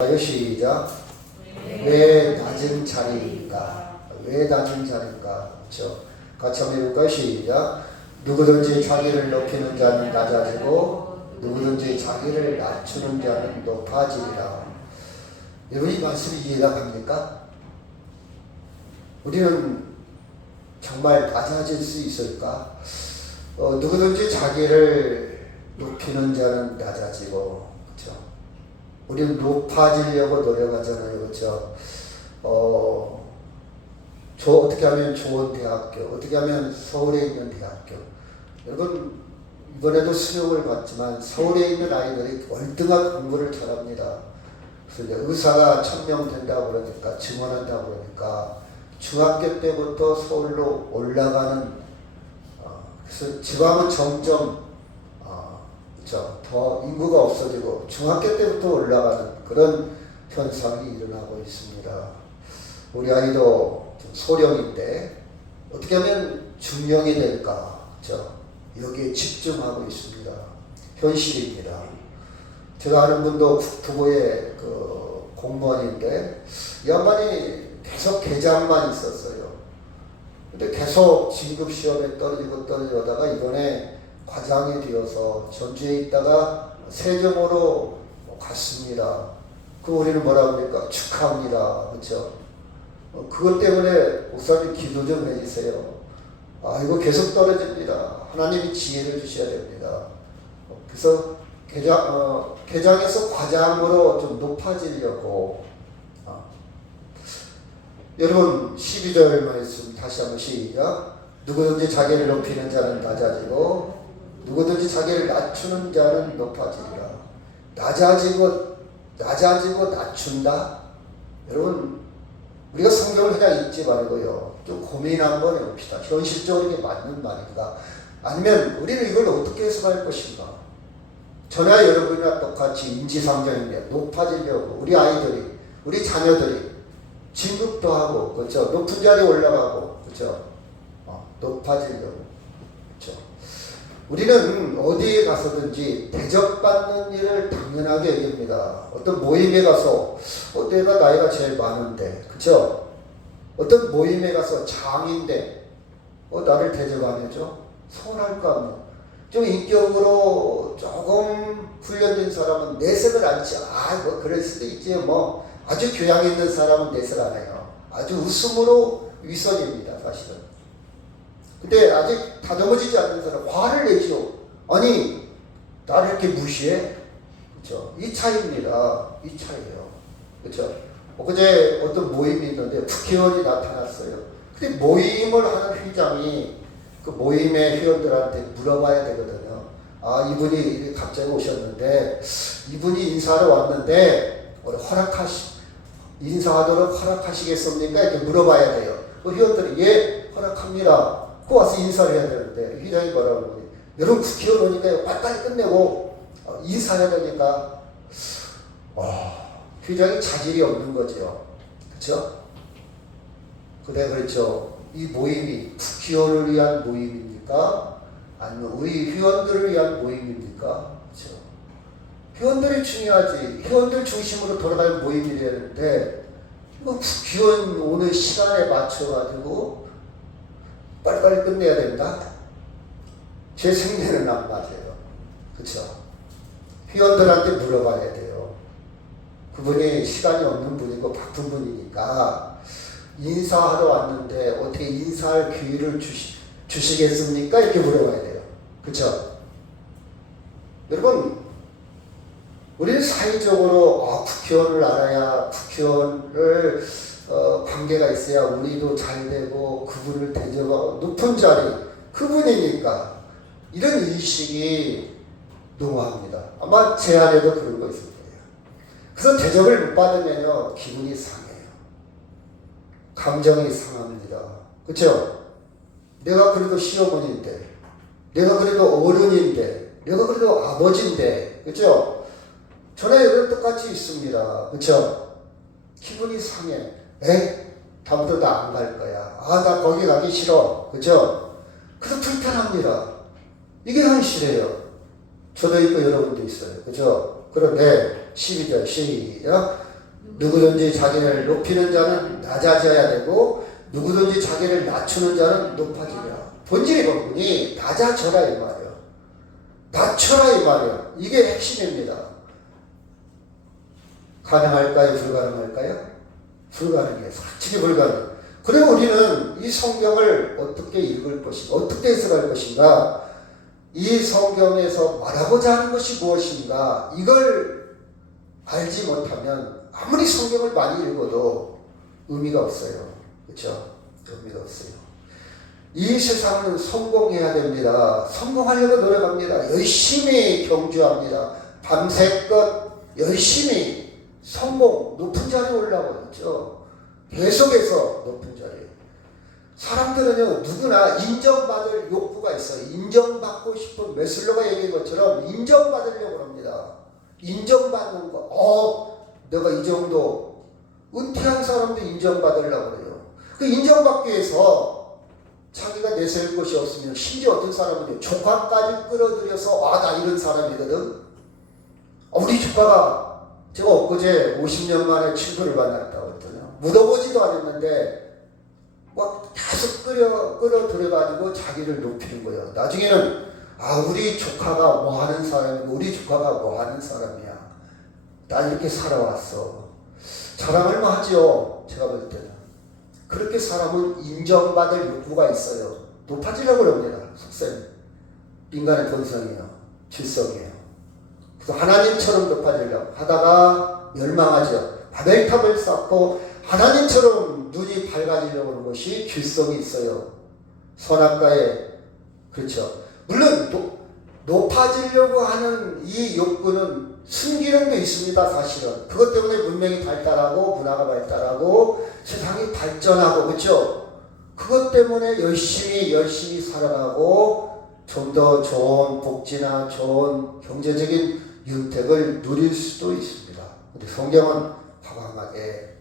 시작. 왜 낮은 자리인가? 왜 낮은 자리인가? 그렇죠? 같이 한번 해볼까요? 시작. 누구든지 자기를 높이는 자는 낮아지고 누구든지 자기를 낮추는 자는 높아지리라. 여러분, 이 말씀이 이해가 갑니까? 우리는 정말 낮아질 수 있을까? 누구든지 자기를 높이는 자는 낮아지고, 그렇죠? 우리는 높아지려고 노력하잖아요, 그렇죠? 어떻게 하면 좋은 대학교, 어떻게 하면 서울에 있는 대학교. 여러분, 이번에도 수능을 봤지만 서울에 있는 아이들이 월등한 공부를 잘합니다. 그래서 의사가 1000명 된다고 그러니까, 증원한다고 그러니까 중학교 때부터 서울로 올라가는, 그래서 지방은 점점 그렇죠, 더 인구가 없어지고 중학교 때부터 올라가는 그런 현상이 일어나고 있습니다. 우리 아이도 소령인데 어떻게 하면 중령이 될까, 그렇죠? 여기에 집중하고 있습니다. 현실입니다. 제가 아는 분도 국토부의 공무원인데 이 양반이 계속 계장만 있었어요. 근데 계속 진급 시험에 떨어지다가 이번에 과장이 되어서 전주에 있다가 세종으로 갔습니다. 그럼 우리는 뭐라고 합니까? 축하합니다. 그렇죠? 그것 때문에 목사님 기도 좀 해주세요. 이거 계속 떨어집니다. 하나님이 지혜를 주셔야 됩니다. 그래서 계장에서 과장으로 좀 높아지려고. 여러분, 12절 말씀 다시 한번 시작. 누구든지 자기를 높이는 자는 낮아지고 누구든지 자기를 낮추는 자는 높아지리라. 낮아지고 낮춘다. 여러분, 우리가 성경을 그냥 읽지 말고요, 좀 고민 한번 해봅시다. 현실적으로 이게 맞는 말인가? 아니면 우리는 이걸 어떻게 해석할 것인가? 저나 여러분이나 똑같이 인지상정인데 높아지려고 우리 아이들이, 우리 자녀들이 진급도 하고, 그렇죠? 높은 자리에 올라가고, 그렇죠? 높아지려고, 그렇죠? 우리는 어디에 가서든지 대접받는 일을 당연하게 여깁니다. 어떤 모임에 가서 내가 나이가 제일 많은데, 그렇죠? 어떤 모임에 가서 장인데 나를 대접 안 해줘? 서운할 거 아니에요. 좀 인격으로 조금 훈련된 사람은 내색을 안지. 뭐 그럴 수도 있지. 뭐 아주 교양 있는 사람은 내색 안 해요. 아주 웃음으로 위선입니다, 사실은. 근데 아직 다듬어지지 않는 사람 화를 내죠. 아니, 나를 이렇게 무시해? 그렇죠? 이 차이입니다. 이 차이예요. 그렇죠? 어제 어떤 모임이 있는데 국회의원이 나타났어요. 근데 모임을 하는 회장이 그 모임의 회원들한테 물어봐야 되거든요. 이분이 갑자기 오셨는데 이분이 인사하러 왔는데 인사하도록 허락하시겠습니까? 이렇게 물어봐야 돼요. 그 회원들이 예, 허락합니다. 그 와서 인사를 해야 되는데 회장이 뭐라고 그러니, 여러분 국회의원 오니까 빨리 끝내고 인사해야 되니까 회장이 자질이 없는 거죠. 그렇죠? 그렇죠. 이 모임이 국회의원을 위한 모임입니까? 아니면 우리 회원들을 위한 모임입니까? 그렇죠? 회원들이 중요하지. 회원들 중심으로 돌아갈 모임이 되는데 국회의원 오는 시간에 맞춰가지고 빨리빨리 끝내야 된다? 제 생각에는 안 맞아요. 그렇죠? 회원들한테 물어봐야 돼요. 그분이 시간이 없는 분이고 바쁜 분이니까 인사하러 왔는데 어떻게 인사할 기회를 주시겠습니까? 이렇게 물어봐야 돼요. 그렇죠? 여러분, 우리는 사회적으로 국회의원을 알아야, 국회의원을 관계가 있어야 우리도 잘 되고 그분을 대접하고 높은 자리, 그분이니까 이런 인식이 농후합니다. 아마 제 안에도 그런 거 있을 거예요. 그래서 대접을 못 받으면요, 기분이 상해요. 감정이 상합니다. 그렇죠? 내가 그래도 시어머니인데, 내가 그래도 어른인데, 내가 그래도 아버지인데, 그렇죠? 전에 이런 똑같이 있습니다. 그렇죠? 기분이 상해. 다음부터 나 안 갈 거야. 나 거기 가기 싫어. 그렇죠? 그래서 불편합니다. 이게 현실이에요. 저도 있고 여러분도 있어요. 그렇죠? 그런데 12절 시작. 누구든지 자기를 높이는 자는 낮아져야 되고 누구든지 자기를 낮추는 자는 높아지리라. 본질이 본분이 낮아져라 이 말이에요. 낮춰라 이 말이에요. 이게 핵심입니다. 가능할까요? 불가능할까요? 불가능해요. 솔직히 불가능. 그리고 우리는 이 성경을 어떻게 읽을 것인가, 어떻게 해석할 것인가, 이 성경에서 말하고자 하는 것이 무엇인가, 이걸 알지 못하면 아무리 성경을 많이 읽어도 의미가 없어요. 그렇죠? 의미가 없어요. 이 세상은 성공해야 됩니다. 성공하려고 노력합니다. 열심히 경주합니다. 밤새껏 열심히 성공, 높은 자리에 올라가고 있죠. 계속해서 높은 자리에. 사람들은요, 누구나 인정받을 욕구가 있어요. 인정받고 싶은 메슬로가 얘기한 것처럼 인정받으려고 합니다. 인정받는 거, 내가 이 정도, 은퇴한 사람도 인정받으려고 그래요. 그 인정받기 위해서 자기가 내세울 것이 없으면, 심지어 어떤 사람은요, 조카까지 끌어들여서, 나 이런 사람이거든. 우리 조카가, 제가 엊그제 50년 만에 친구를 만났다고 했더니, 묻어보지도 않았는데, 막 계속 끌어들여가지고 자기를 높이는 거예요. 나중에는, 우리 조카가 뭐 하는 사람이고, 우리 조카가 뭐 하는 사람이야. 난 이렇게 살아왔어. 자랑을 뭐 하죠. 제가 볼 때는. 그렇게 사람은 인정받을 욕구가 있어요. 높아지려고 합니다. 속셈. 인간의 본성이에요. 질성이에요. 그래서 하나님처럼 높아지려고 하다가 멸망하죠. 바벨탑을 쌓고 하나님처럼 눈이 밝아지려고 하는 것이 질성이 있어요. 선악과에. 그렇죠. 물론 높아지려고 하는 이 욕구는 순기능도 있습니다. 사실은. 그것 때문에 문명이 발달하고 문화가 발달하고 세상이 발전하고, 그렇죠. 그것 때문에 열심히 살아가고 좀 더 좋은 복지나 좋은 경제적인 윤택을 누릴 수도 있습니다. 근데 성경은 과감하게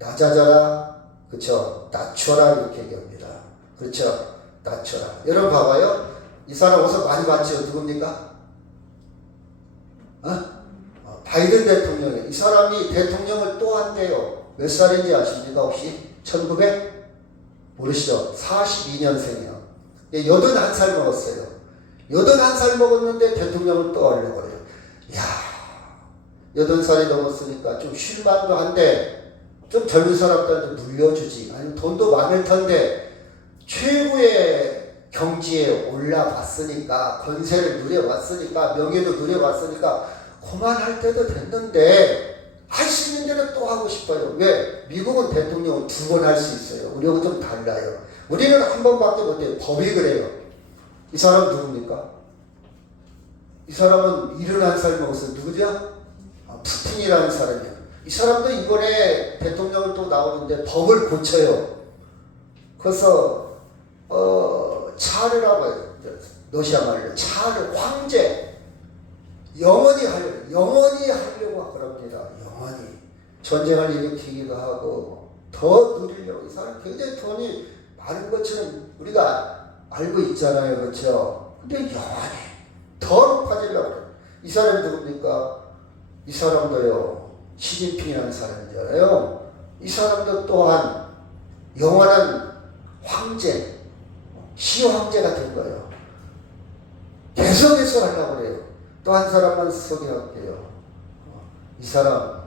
낮아져라, 그렇죠. 낮춰라 이렇게 얘기합니다. 그렇죠. 낮춰라. 여러분 봐봐요. 이 사람 어디서 많이 봤죠? 누굽니까? 바이든 대통령이에요. 이 사람이 대통령을 또 한대요. 몇 살인지 아십니까 혹시? 1900? 모르시죠? 42년생이요. 81살 먹었어요. 81살 먹었는데 대통령을 또 하려고 그래요. 이야, 80살이 넘었으니까 좀 쉴만도 한데 좀 젊은 사람들도 물려주지. 아니면 돈도 많을 텐데 최고의 경지에 올라봤으니까, 건세를 누려봤으니까, 명예도 누려봤으니까 그만할 때도 됐는데 할 수 있는 대로 또 하고 싶어요. 왜? 미국은 대통령을 2번 할 수 있어요. 우리하고 좀 달라요. 우리는 한 번밖에 못해요. 법이 그래요. 이 사람 누굽니까? 이 사람은 71살 먹었어요. 누구죠? 푸틴이라는 사람이에요. 이 사람도 이번에 대통령을 또 나오는데 법을 고쳐요. 그래서 차르라고 해요. 러시아 말로 차르 황제. 영원히 하려고 합니다. 영원히. 전쟁을 일으키기도 하고 더 누리려고. 이 사람 굉장히 돈이 많은 것처럼 우리가 알고 있잖아요. 그렇죠? 근데 영원히 더 높아지려고 그래요. 이 사람이 누굽니까? 이 사람도요, 시진핑이라는 사람이잖아요. 이 사람도 또한 영원한 황제, 시황제가 된 거예요. 계속해서 하려고 그래요. 또 한 사람만 소개할게요. 이 사람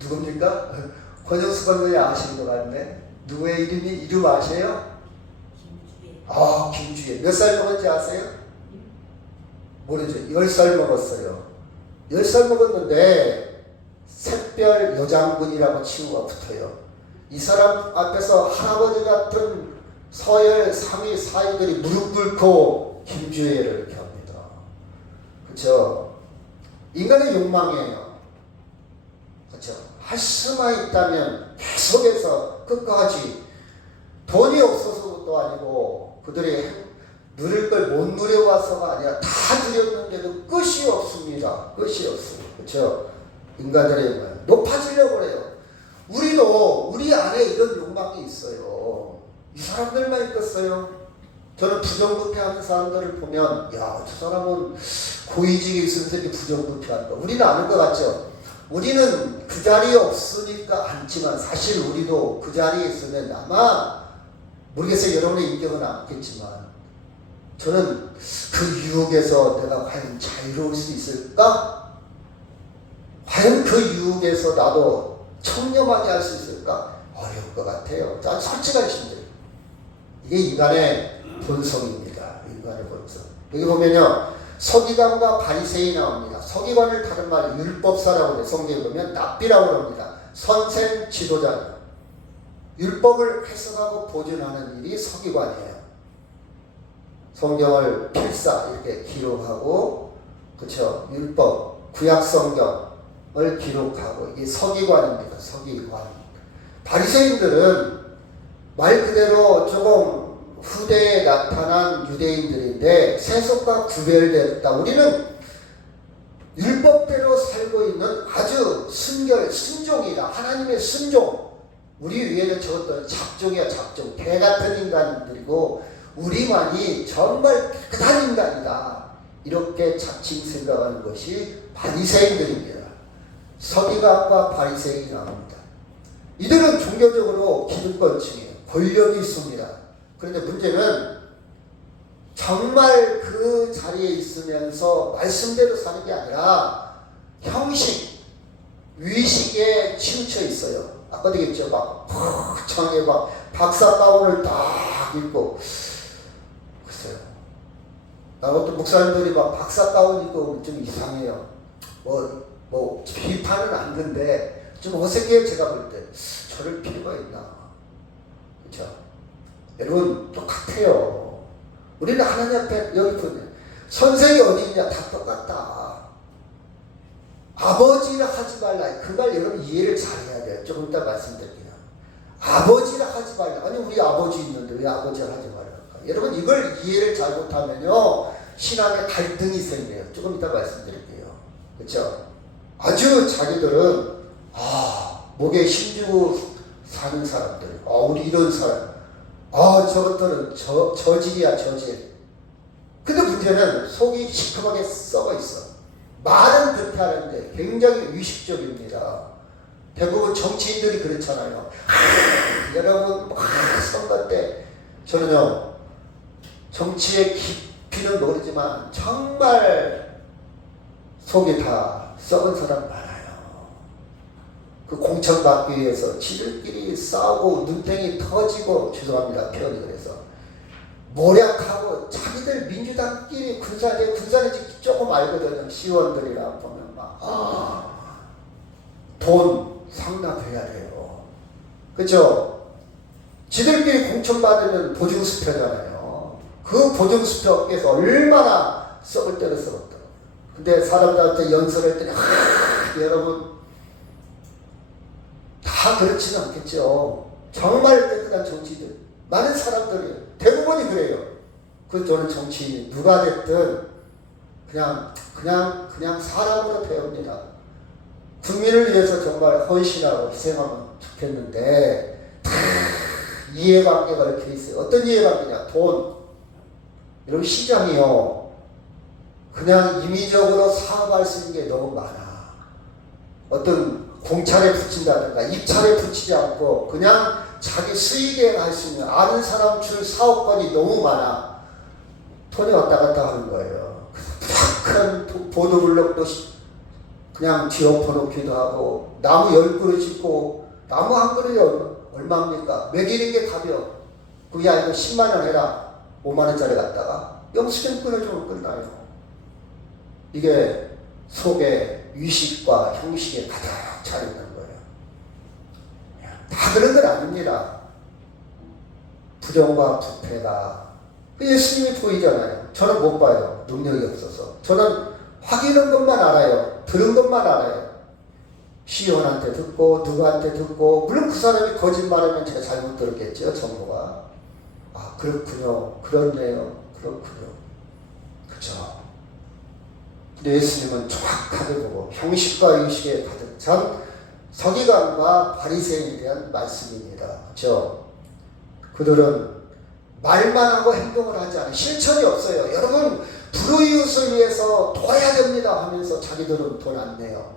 누굽니까? 권영수 감독이 아시는 것 같네. 누구의 이름 아세요? 김주혜. 몇 살 먹었는지 아세요? 모르죠. 10살 먹었어요. 10살 먹었는데 샛별 여장군이라고 칭호가 붙어요. 이 사람 앞에서 할아버지 같은 서열 상위 사위들이 무릎 꿇고 김주혜를 이렇게 합니다. 그렇죠? 인간의 욕망이에요. 그렇죠? 할 수만 있다면 계속해서 끝까지. 돈이 없어서도 아니고 그들이 누릴 걸 못 누려와서가 아니라 다 누렸는데도 끝이 없습니다. 끝이 없어요. 그렇죠? 인간들의 높아지려고 해요. 우리도 우리 안에 이런 욕망이 있어요. 이 사람들만 있겠어요? 저는 부정부패하는 사람들을 보면, 저 사람은 고위직에 있으면서 이렇게 부정부패한다. 우리는 아는 것 같죠? 우리는 그 자리에 없으니까 않지만 사실 우리도 그 자리에 있으면 아마 모르겠어요. 여러분의 인격은 않겠지만 저는 그 유혹에서 내가 과연 자유로울 수 있을까? 과연 그 유혹에서 나도 청렴하게 할 수 있을까? 어려울 것 같아요. 난 솔직한 심정. 이게 인간의 본성입니다. 인간의 본성. 여기 보면요. 서기관과 바리새인이 나옵니다. 서기관을 다른 말 율법사라고 해요. 성경에 보면 납비라고 합니다. 선생 지도자. 율법을 해석하고 보존하는 일이 서기관이에요. 성경을 필사 이렇게 기록하고 그렇죠. 율법, 구약 성경을 기록하고 이게 서기관입니다. 서기관. 바리새인들은 말 그대로 조금 후대에 나타난 유대인들인데 세속과 구별됐다. 우리는 율법대로 살고 있는 아주 순종이다. 하나님의 순종. 우리 위에는 저것들은 잡종이야, 잡종. 개 같은 인간들이고 우리만이 정말 깨끗한 인간이다. 이렇게 자칭 생각하는 것이 바리새인들입니다. 서기관과 바리새인이 나옵니다. 이들은 종교적으로 기득권층이에요. 권력이 있습니다. 그런데 문제는 정말 그 자리에 있으면서 말씀대로 사는 게 아니라 형식, 위식에 치우쳐 있어요. 아까도 얘기했죠. 막 퍽청하게 막 박사 가운을 딱 입고 글쎄요. 나도 또 목사님들이 막 박사 가운 입고 좀 이상해요. 뭐 비판은 안 건데 좀 어색해요. 제가 볼 때. 저럴 필요가 있나. 그렇죠? 여러분 똑같아요. 우리는 하나님 앞에 여기 보면 선생이 어디 있냐 다 똑같다. 아버지라 하지 말라. 그 말 여러분 이해를 잘해야 돼요. 조금 이따 말씀드릴게요. 아버지라 하지 말라. 아니 우리 아버지 있는데 왜 아버지라 하지 말랄까? 여러분 이걸 이해를 잘못하면요 신앙에 갈등이 생겨요. 조금 이따 말씀드릴게요. 그렇죠? 아주 자기들은 목에 힘주고 사는 사람들. 우리 이런 사람. 저것들은 저질이야, 저질. 근데 문제는 속이 시커멓게 썩어 있어. 말은 그렇게 하는데 굉장히 위식적입니다. 대부분 정치인들이 그렇잖아요. 여러분, 선거 때 저는요, 정치의 깊이는 모르지만 정말 속이 다 썩은 사람 많아요. 그 공천받기 위해서 지들끼리 싸우고 눈탱이 터지고 죄송합니다 표현이 그래서 모략하고 자기들 민주당끼리 군사는지 조금 알거든요. 시원들이랑 보면 막 돈 상납해야 돼요. 그렇죠? 지들끼리 공천받으면 보증수표잖아요. 그 보증수표께서 얼마나 썩을 때를 썩었다. 근데 사람들한테 연설할 때는 여러분 다 그렇지는 않겠죠. 정말 깨끗한 정치인들 많은 사람들이 대부분이 그래요. 그래서 저는 정치인이 누가 됐든 그냥 사람으로 배웁니다. 국민을 위해서 정말 헌신하고 희생하면 좋겠는데 이해관계가 이렇게 있어요. 어떤 이해관계냐? 돈. 여러분 시장이요. 그냥 임의적으로 사업할 수 있는 게 너무 많아. 어떤 공차에 붙인다든가 입찰에 붙이지 않고 그냥 자기 수익에 할 수 있는 아는 사람 줄 사업권이 너무 많아. 돈이 왔다 갔다 하는 거예요. 큰 보도블록도 그냥 뒤엎어놓기도 하고 나무 10그루 짓고 나무 한 그루에 얼마입니까? 매기는 게 가벼워. 그게 아니고 10만원 해라. 5만원짜리 갖다가 영수증 끊어주면 끝나요. 이게 속에 위식과 형식에 가득 차 있는 거예요. 다 그런 건 아닙니다. 부정과 부패가 예수님이 보이잖아요. 저는 못 봐요. 능력이 없어서. 저는 확인한 것만 알아요. 들은 것만 알아요. 시온한테 듣고 누구한테 듣고 물론 그 사람이 거짓말하면 제가 잘못 들었겠죠. 정보가. 그렇군요. 그렇네요. 그렇군요. 그렇죠. 근데 예수님은 정확하게 보고 형식과 의식에 가득 찬 서기관과 바리새인에 대한 말씀입니다. 그렇죠? 그들은 말만 하고 행동을 하지 않아요. 실천이 없어요. 여러분 불의웃을 위해서 도와야 됩니다 하면서 자기들은 돈 안 내요.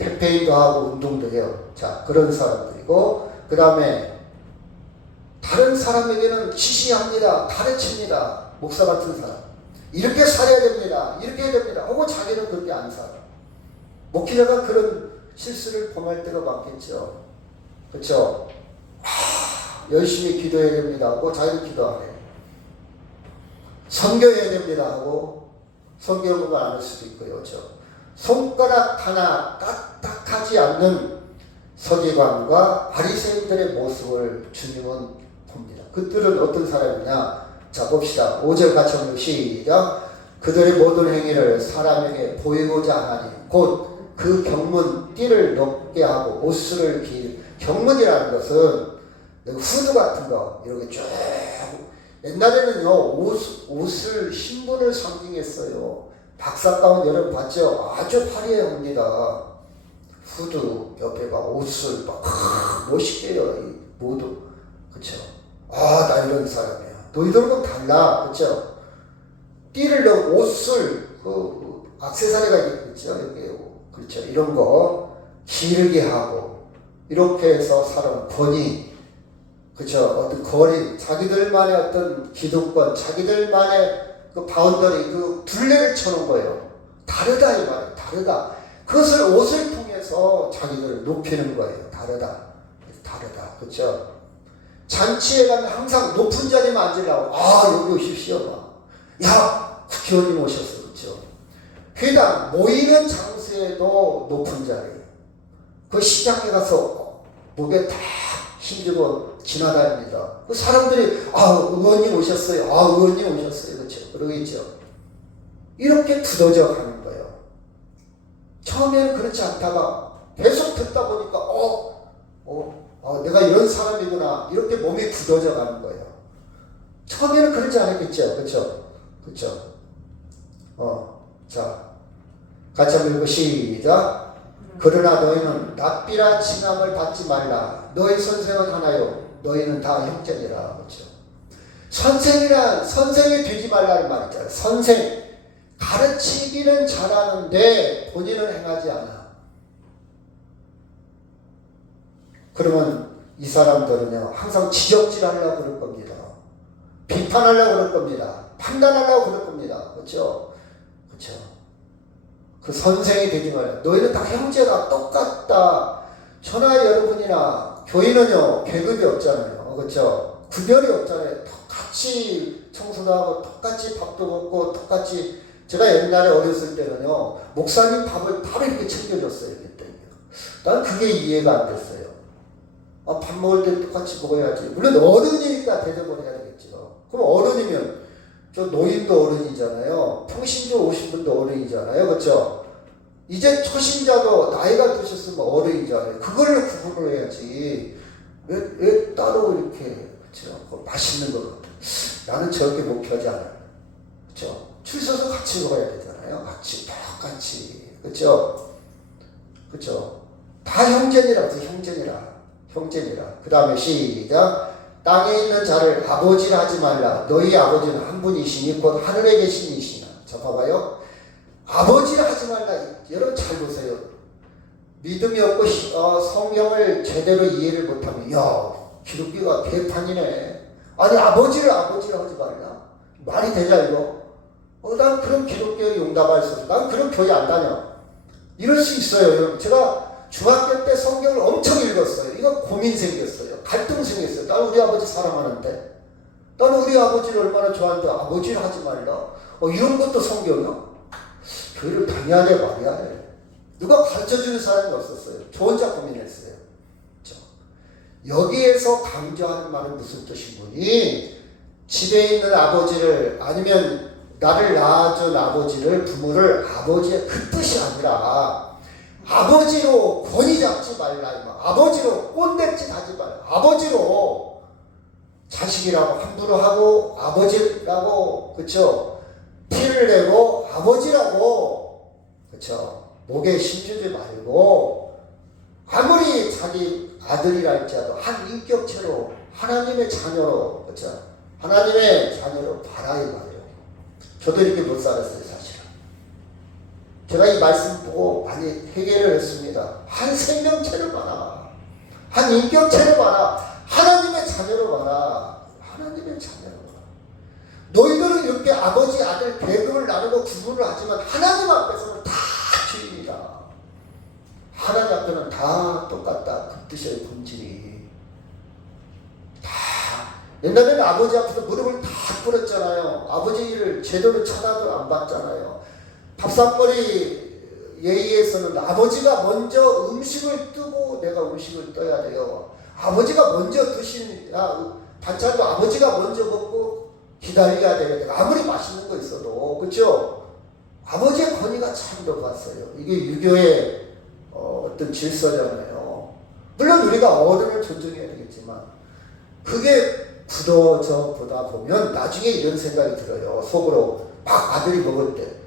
캠페인도 하고 운동도 해요. 자, 그런 사람들이고, 그 다음에 다른 사람에게는 지시합니다. 가르칩니다. 목사 같은 사람. 이렇게 살아야 됩니다. 이렇게 해야 됩니다. 혹은 자기는 그렇게 안 살아. 목회자가 그런 실수를 범할 때가 많겠죠. 그렇죠? 열심히 기도해야 됩니다 하고 자기는 기도 안 해요. 선교해야 됩니다 하고 선교를 안 할 수도 있고요. 그렇죠? 손가락 하나 까딱하지 않는 서기관과 바리새인들의 모습을 주님은 봅니다. 그들은 어떤 사람이냐? 자, 봅시다. 5절 같이 한번 시작. 그들의 모든 행위를 사람에게 보이고자 하나니 곧 그 경문 띠를 높게 하고 옷을 경문이라는 것은 후드 같은 거 이렇게 쭉 옛날에는요 옷을 신분을 상징했어요. 박사가운 여러분 봤죠? 아주 화려합니다. 후드 옆에가 옷을 막 멋있게 해요. 모두 그쵸? 나 이런 사람이야. 너희들은 달라. 그쵸? 띠를 넣은 옷을 액세서리가 있죠. 이렇게 그렇죠. 이런 거 기르게 하고 이렇게 해서 사람 권위 그쵸? 어떤 거리 자기들만의 어떤 기득권 자기들만의 그 바운더리 그 둘레를 쳐놓은 거예요. 다르다 이 말이에요. 다르다. 그것을 옷을 통해서 자기를 높이는 거예요. 다르다. 그쵸? 잔치에 가면 항상 높은 자리만 앉으려고 여기 오십시오. 야 국회의원님 오셨어. 그쵸? 회당 모이는 장소에도 높은 자리 그 시장에 가서 목에 다 힘주고 지나다닙니다. 그 사람들이 의원님 오셨어요. 의원님 오셨어요. 그렇죠? 그러겠죠. 이렇게 두더져 가는 거예요. 처음에는 그렇지 않다가 계속 듣다 보니까 내가 이런 사람이구나 이렇게 몸이 굳어져 가는 거예요. 처음에는 그렇지 않았겠죠. 그렇죠? 자 같이 한번 읽고 시작. 그러나 너희는 납비라 칭함을 받지 말라. 너희 선생은 하나요. 너희는 다 형제니라. 그렇죠? 선생이 되지 말라는 말 있잖아요. 선생 가르치기는 잘하는데 본인은 행하지 않아. 그러면 이 사람들은요 항상 지적질하려고 그럴 겁니다. 비판하려고 그럴 겁니다. 판단하려고 그럴 겁니다. 그렇죠? 그 선생이 되지 말라. 너희는 다 형제다. 똑같다. 저나 여러분이나 교인은요 계급이 없잖아요. 그렇죠? 구별이 없잖아요. 똑같이 청소도 하고 똑같이 밥도 먹고 똑같이 제가 옛날에 어렸을 때는요 목사님 밥을 바로 이렇게 챙겨줬어요. 난 그게 이해가 안 됐어요. 밥 먹을 때 똑같이 먹어야지. 물론 어른이니까 대접을 해야 되겠죠. 그럼 어른이면 저 노인도 어른이잖아요. 평신조 오신 분도 어른이잖아요. 그렇죠? 이제 초신자도 나이가 드셨으면 어른이잖아요. 그걸로 구분을 해야지. 왜 따로 이렇게 그렇죠? 맛있는 거 나는 저렇게 목표하지 않아요. 그렇죠? 줄 서서 같이 먹어야 되잖아요. 같이 똑같이. 그렇죠? 다 형제니라. 그 다음에 시작. 땅에 있는 자를 아버지라 하지 말라. 너희 아버지는 한 분이시니 곧 하늘에 계신 이시나. 자 봐봐요. 아버지라 하지 말라. 여러분 잘 보세요. 믿음이 없고 성경을 제대로 이해를 못하면 기독교가 개판이네. 아니 아버지를 아버지라 하지 말라. 말이 되냐 이거? 난 그런 기독교에 용납할 수 없어. 난 그런 교회 안 다녀. 이럴 수 있어요. 여러분. 제가 중학교 때 성경을 엄청 읽었어요. 이거 고민 생겼어요. 갈등 생겼어요. 나는 우리 아버지 사랑하는데. 나는 우리 아버지를 얼마나 좋아하는데 아버지를 하지 말라. 이런 것도 성경이야? 교회를 다녀야 돼 말이야 돼. 누가 가르쳐주는 사람이 없었어요. 저 혼자 고민했어요. 그렇죠? 여기에서 강조하는 말은 무슨 뜻이니? 집에 있는 아버지를 아니면 나를 낳아준 아버지를 부모를 아버지의 그 뜻이 아니라 아버지로 권위 잡지 말라. 아버지로 꼰대짓 하지 말라. 아버지로 자식이라고 함부로 하고 아버지라고 그쵸? 티를 내고 아버지라고 그쵸? 목에 힘주지 말고 아무리 자기 아들이라 할지라도 한 인격체로 하나님의 자녀로 그쵸? 하나님의 자녀로 봐라 이 말이에요. 저도 이렇게 못 살았어요 사실은. 제가 이 말씀 보고 많이 회개를 했습니다. 한 생명체를 봐라. 한 인격체를 봐라. 하나님의 자녀로 봐라. 하나님의 자녀로 봐라. 너희들은 이렇게 아버지, 아들, 계급을 나누고 구분을 하지만 하나님 앞에서는 다 주인이다. 하나님 앞에는 다 똑같다. 그 뜻이에요. 본질이. 다. 옛날에는 아버지 앞에서 무릎을 다 꿇었잖아요. 아버지를 제대로 쳐다도 안 봤잖아요. 밥상머리 예의에서는 아버지가 먼저 음식을 뜨고 내가 음식을 떠야 돼요. 아버지가 먼저 드신 반찬도 아버지가 먼저 먹고 기다려야 돼요. 아무리 맛있는 거 있어도. 그렇죠? 아버지의 권위가 참 높았어요. 이게 유교의 어떤 질서잖아요. 물론 우리가 어른을 존중해야 되겠지만 그게 굳어져 보다 보면 나중에 이런 생각이 들어요. 속으로 막 아들이 먹을 때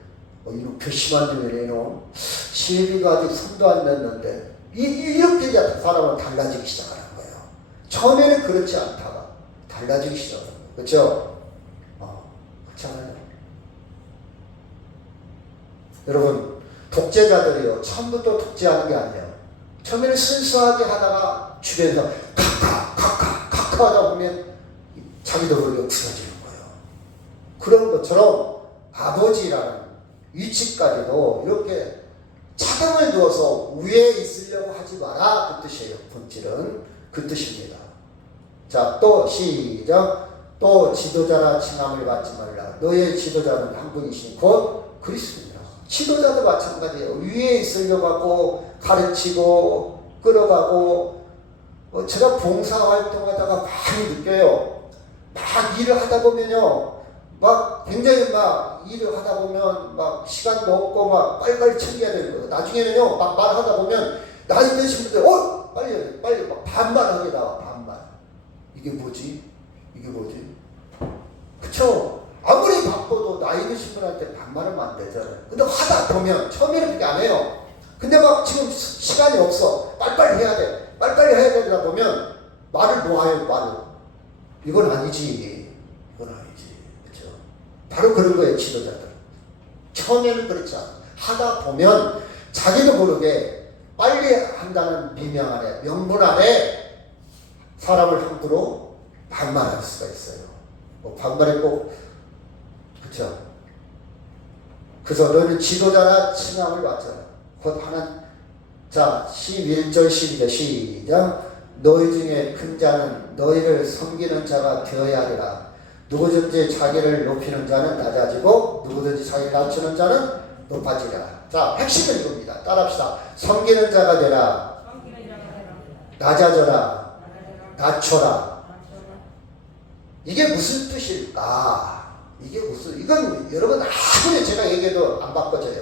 이거 괘씸한데 이놈 시애비가 아직 손도 안 냈는데 이렇게 이제 사람은 달라지기 시작하는 거예요. 처음에는 그렇지 않다가 달라지기 시작하는 거예요. 그렇죠? 그렇잖아요. 여러분 독재자들이요 처음부터 독재하는 게 아니에요. 처음에는 순수하게 하다가 주변에서 카카 하다 보면 자기도 모르게 굳어지는 거예요. 그런 것처럼 아버지라는 위치까지도 이렇게 차등을 두어서 위에 있으려고 하지 마라. 그 뜻이에요. 본질은 그 뜻입니다. 자, 또 시작. 또 지도자라 칭함을 받지 말라. 너의 지도자는 한 분이신 곧 그리스도입니다. 지도자도 마찬가지예요. 위에 있으려고 하고 가르치고 끌어가고 제가 봉사활동하다가 많이 느껴요. 막 일을 하다 보면요. 막 굉장히 막 일을 하다 보면 막 시간도 없고 막 빨리빨리 챙겨야 되는 거예요. 나중에는요. 막 말하다 보면 나이 드신 분들 빨리 막 반말하게 나와. 반말. 이게 뭐지? 그쵸? 아무리 바빠도 나이 드신 분한테 반말하면 안 되잖아요. 근데 하다 보면 처음에는 그렇게 안 해요. 근데 막 지금 시간이 없어. 빨리빨리 해야 돼. 빨리빨리 해야 되다 보면 말을 놓아요. 말을. 이건 아니지. 그렇죠? 바로 그런 거예요. 지도자들. 처음에는 그렇지 않아. 하다 보면 자기도 모르게 빨리 한다는 미명 아래, 명분 아래 사람을 함부로 반말할 수가 있어요. 반말에 꼭 그렇죠? 그래서 너는 지도자나 칭함을 받잖아. 곧 하나. 자, 11절 12절 시작. 너희 중에 큰 자는 너희를 섬기는 자가 되어야 하리라. 누구든지 자기를 높이는 자는 낮아지고 누구든지 자기를 낮추는 자는 높아지라. 자, 핵심은 이겁니다. 따라합시다. 섬기는 자가 되라. 낮아져라. 낮춰라. 이게 무슨 뜻일까? 이건 여러분 아무리 제가 얘기해도 안 바꿔져요.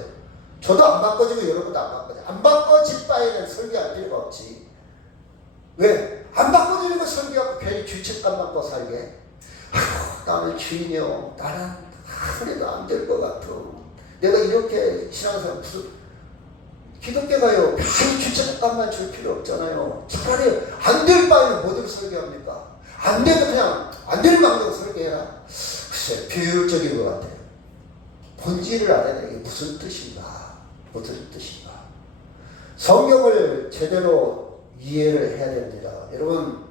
저도 안 바꿔지고 여러분도 안 바꿔져요. 안 바꿔질 바에는 설교할 필요가 없지. 왜? 안 바꿔지는 거 설교하고 괜히 죄책감 갖고 살게. 나는 주인이요. 나는 아무래도 안 될 것 같아. 내가 이렇게 신앙생활 무슨 기독교가요. 괜히 죄책감만 줄 필요 없잖아요. 차라리 안 될 바에는 뭐를 설교합니까? 안 돼도 그냥 안 되는 방법으로 설계해라. 글쎄 비효율적인 것 같아요. 본질을 알아야 돼. 이게 무슨 뜻인가? 성경을 제대로 이해를 해야 됩니다. 여러분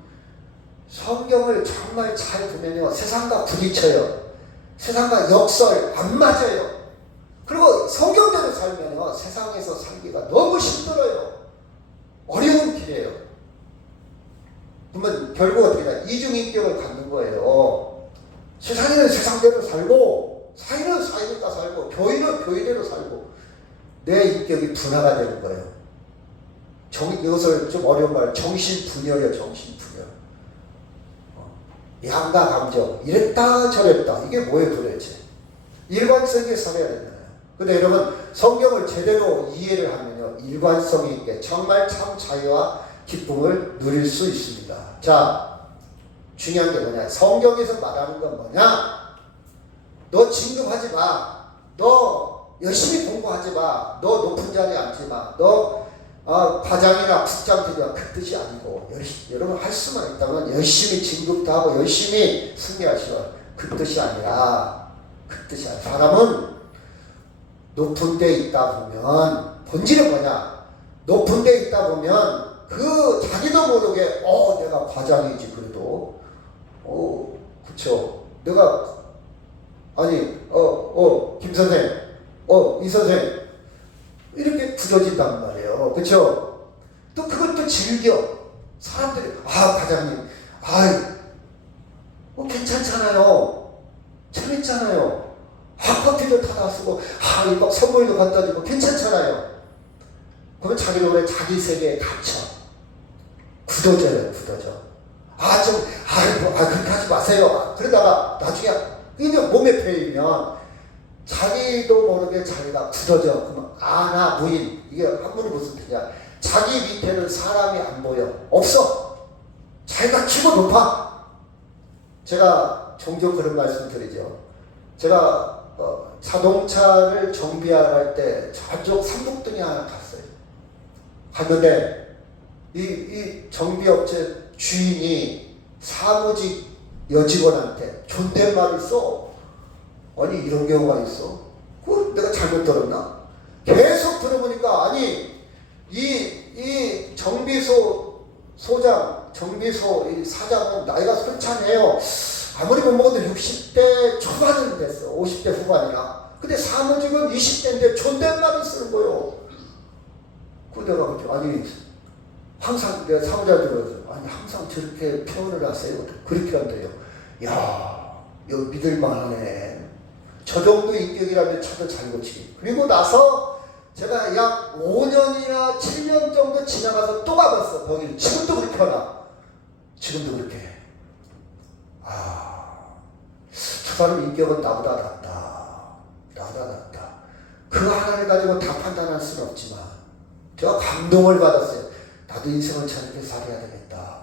성경을 정말 잘 보면요. 세상과 부딪혀요. 세상과 역설 안 맞아요. 그리고 성경대로 살면요. 세상에서 살기가 너무 힘들어요. 어려운 길이에요. 그러면 결국 어떻게 돼? 이중인격을 갖는 거예요. 세상에는 세상대로 살고 사회는 사회대로 살고 교회는 교회대로 살고 내 인격이 분화가 되는 거예요. 이것을 좀 어려운 말 정신분열이에요. 정신분열. 양가 감정 이랬다 저랬다 이게 뭐예요 도대체. 일관성이 살아야 되잖아요. 근데 여러분 성경을 제대로 이해를 하면요. 일관성이 있게 정말 참 자유와 기쁨을 누릴 수 있습니다. 자, 중요한 게 뭐냐? 성경에서 말하는 건 뭐냐? 너 진급하지 마. 너 열심히 공부하지 마. 너 높은 자리에 앉지 마. 너 과장이나 국장 되자 그 뜻이 아니고 여러분 할 수만 있다면 열심히 진급도 하고 열심히 승리하시오. 그 뜻이 아니라 사람은 높은 데 있다 보면 본질은 뭐냐? 높은 데 있다 보면 그 자기도 모르게 내가 과장이지 그래도 그쵸 내가 아니 김 선생 이 선생 이렇게 굳어진단 말이에요. 그쵸? 또 그걸 또 즐겨 사람들이 과장님 괜찮잖아요. 재밌잖아요. 커피도 타다 쓰고 막 선물도 갖다 주고 괜찮잖아요. 그러면 자기도 그래 자기 세계에 갇혀 굳어져요. 그렇게 하지 마세요. 그러다가 나중에 이게 몸에 배이면 자기도 모르게 자기가 굳어져. 그러면 무인. 이게 한문이 무슨 뜻이냐? 자기 밑에는 사람이 안 보여. 없어. 자기가 키고 높아. 제가 종종 그런 말씀 드리죠. 제가 자동차를 정비하러 갈 때 저쪽 삼북동에 하나 갔어요. 갔는데 이 정비업체 주인이 사무직 여직원한테 존댓말을 써. 아니 이런 경우가 있어? 그걸 내가 잘못 들었나? 계속 들어보니까 이 정비소 소장, 정비소 이 사장은 나이가 솔찬해요. 아무리 못 먹어도 60대 초반은 됐어. 50대 후반이나. 근데 사무직은 20대인데 존댓말을 쓰는 거예요. 그 내가 항상 내가 사무자들은 항상 저렇게 표현을 하세요. 그렇게 한대요. 이거 믿을만하네. 저 정도 인격이라면 차도 잘 고치기. 그리고 나서 제가 약 5년이나 7년 정도 지나가서 또 가봤어. 거기를 지금도 그렇게 하나. 지금도 그렇게 해. 저 사람 인격은 나보다 낫다. 그 하나를 가지고 다 판단할 수는 없지만 제가 감동을 받았어요. 나도 인생을 저렇게 살아야 되겠다.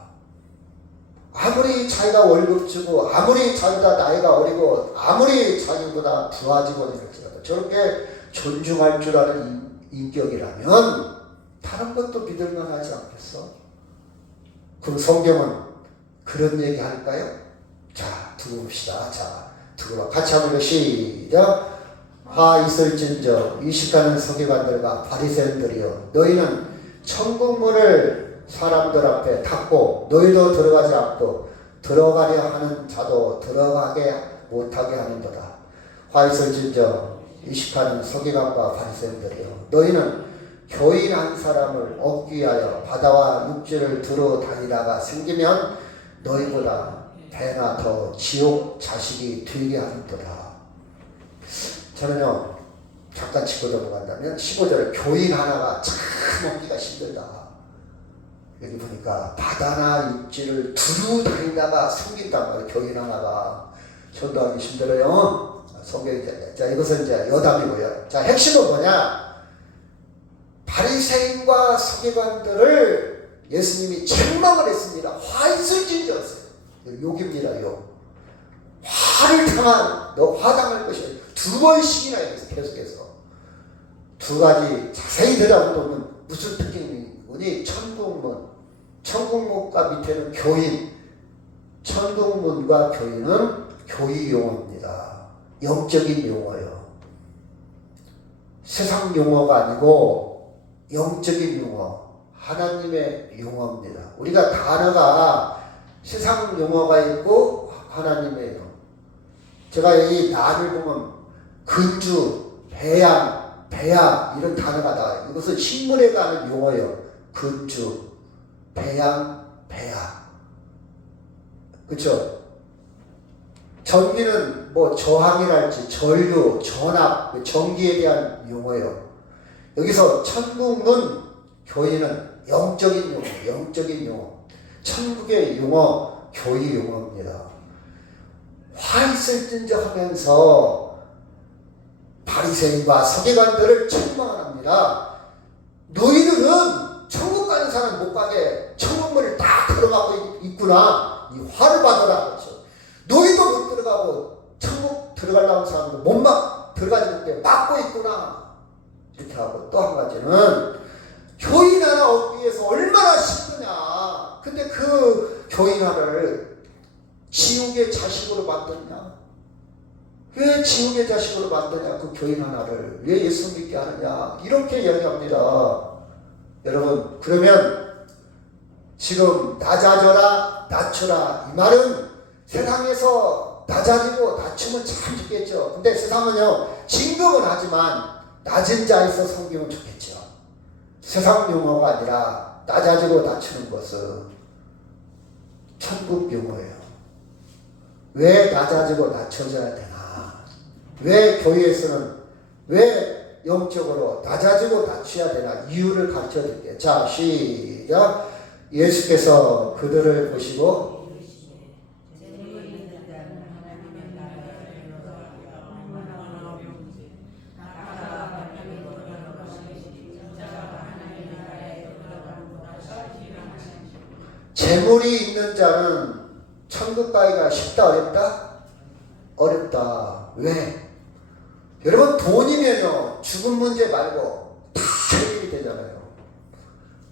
아무리 자기가 월급 주고 아무리 자기가 나이가 어리고 아무리 자기보다 부하직원이 될지라도 저렇게 존중할 줄 아는 인격이라면 다른 것도 믿을만 하지 않겠어? 그럼 성경은 그런 얘기 할까요? 자, 두고 봅시다. 두고 같이 한번 시작. 화 있을진저 유식하는 서기관들과 바리새인들이여 너희는 천국문을 사람들 앞에 닫고 너희도 들어가지 않고 들어가려 하는 자도 들어가게 못하게 하는도다. 화 있을진저 유식하는 서기관과 바리새인들이여 너희는 교인 한 사람을 얻기 위하여 바다와 육지를 두루 다니다가 생기면 너희보다 배나 더 지옥 자식이 되게 하는도다. 저는요 잠깐 짚고 넘어간다면 15절 교인 하나가 참 얻기가 힘들다. 여기 보니까 바다나 육지를 두루 다니다가 생긴단 말이에요. 교인 하나가 전도하기 힘들어요. 성경이 자 이것은 이제 여담이고요. 자 핵심은 뭐냐? 바리새인과 서기관들을 예수님이 책망을 했습니다. 화 있을진저였어요. 욕입니다. 욕. 화를 당한 너 화당할 것이야. 2번씩이나 계속해서 두 가지 자세히 들여다보면 무슨 특징이니? 천국문과 밑에는 교인, 천국문과 교인은 교의 용어입니다. 영적인 용어예요. 세상 용어가 아니고 영적인 용어, 하나님의 용어입니다. 우리가 단어가 세상 용어가 있고 하나님의 용어. 제가 여기 나를 보면 근주, 배양, 배양 이런 단어가 나와요. 이것은 식물에 관한 용어예요. 근주, 배양, 배양. 그렇죠? 전기는 뭐 저항이랄지 전류, 전압, 전기에 대한 용어예요. 여기서 천국문, 교인은 영적인 용어, 영적인 용어. 천국의 용어, 교의 용어입니다. 화 있을진저 하면서 바리새인과 서기관들을 책망합니다. 너희들은 천국 가는 사람 못 가게 천국문을 다 들어가고 있구나. 이 화를 받아라. 그렇죠? 너희도 못 들어가고 천국 들어가려는 사람도 못 들어가지 못해 막고 있구나. 이렇게 하고 또 한 가지는 교인 하나 얻기 위해서 얼마나 힘드냐. 근데 그 교인 하나를 지옥의 자식으로 만드냐. 왜 지옥의 자식으로 만드냐? 그 교인 하나를 왜 예수 믿게 하느냐? 이렇게 이야기합니다. 여러분, 그러면 지금 낮아져라 낮춰라 이 말은 세상에서 낮아지고 낮추면 참 좋겠죠. 근데 세상은요 진급은 하지만 낮은 자에서 섬기면 좋겠죠. 세상 용어가 아니라 낮아지고 낮추는 것은 천국 용어예요. 왜 낮아지고 낮춰져야 되나? 왜 교회에서는 왜 영적으로 낮아지고 낮춰야 되나? 이유를 가르쳐 드릴게요. 자, 시작. 예수께서 그들을 보시고 재물이 있는 자는 천국 가기가 쉽다 어렵다? 어렵다. 왜? 여러분 돈이면요 죽음 문제 말고 다 해결이 되잖아요.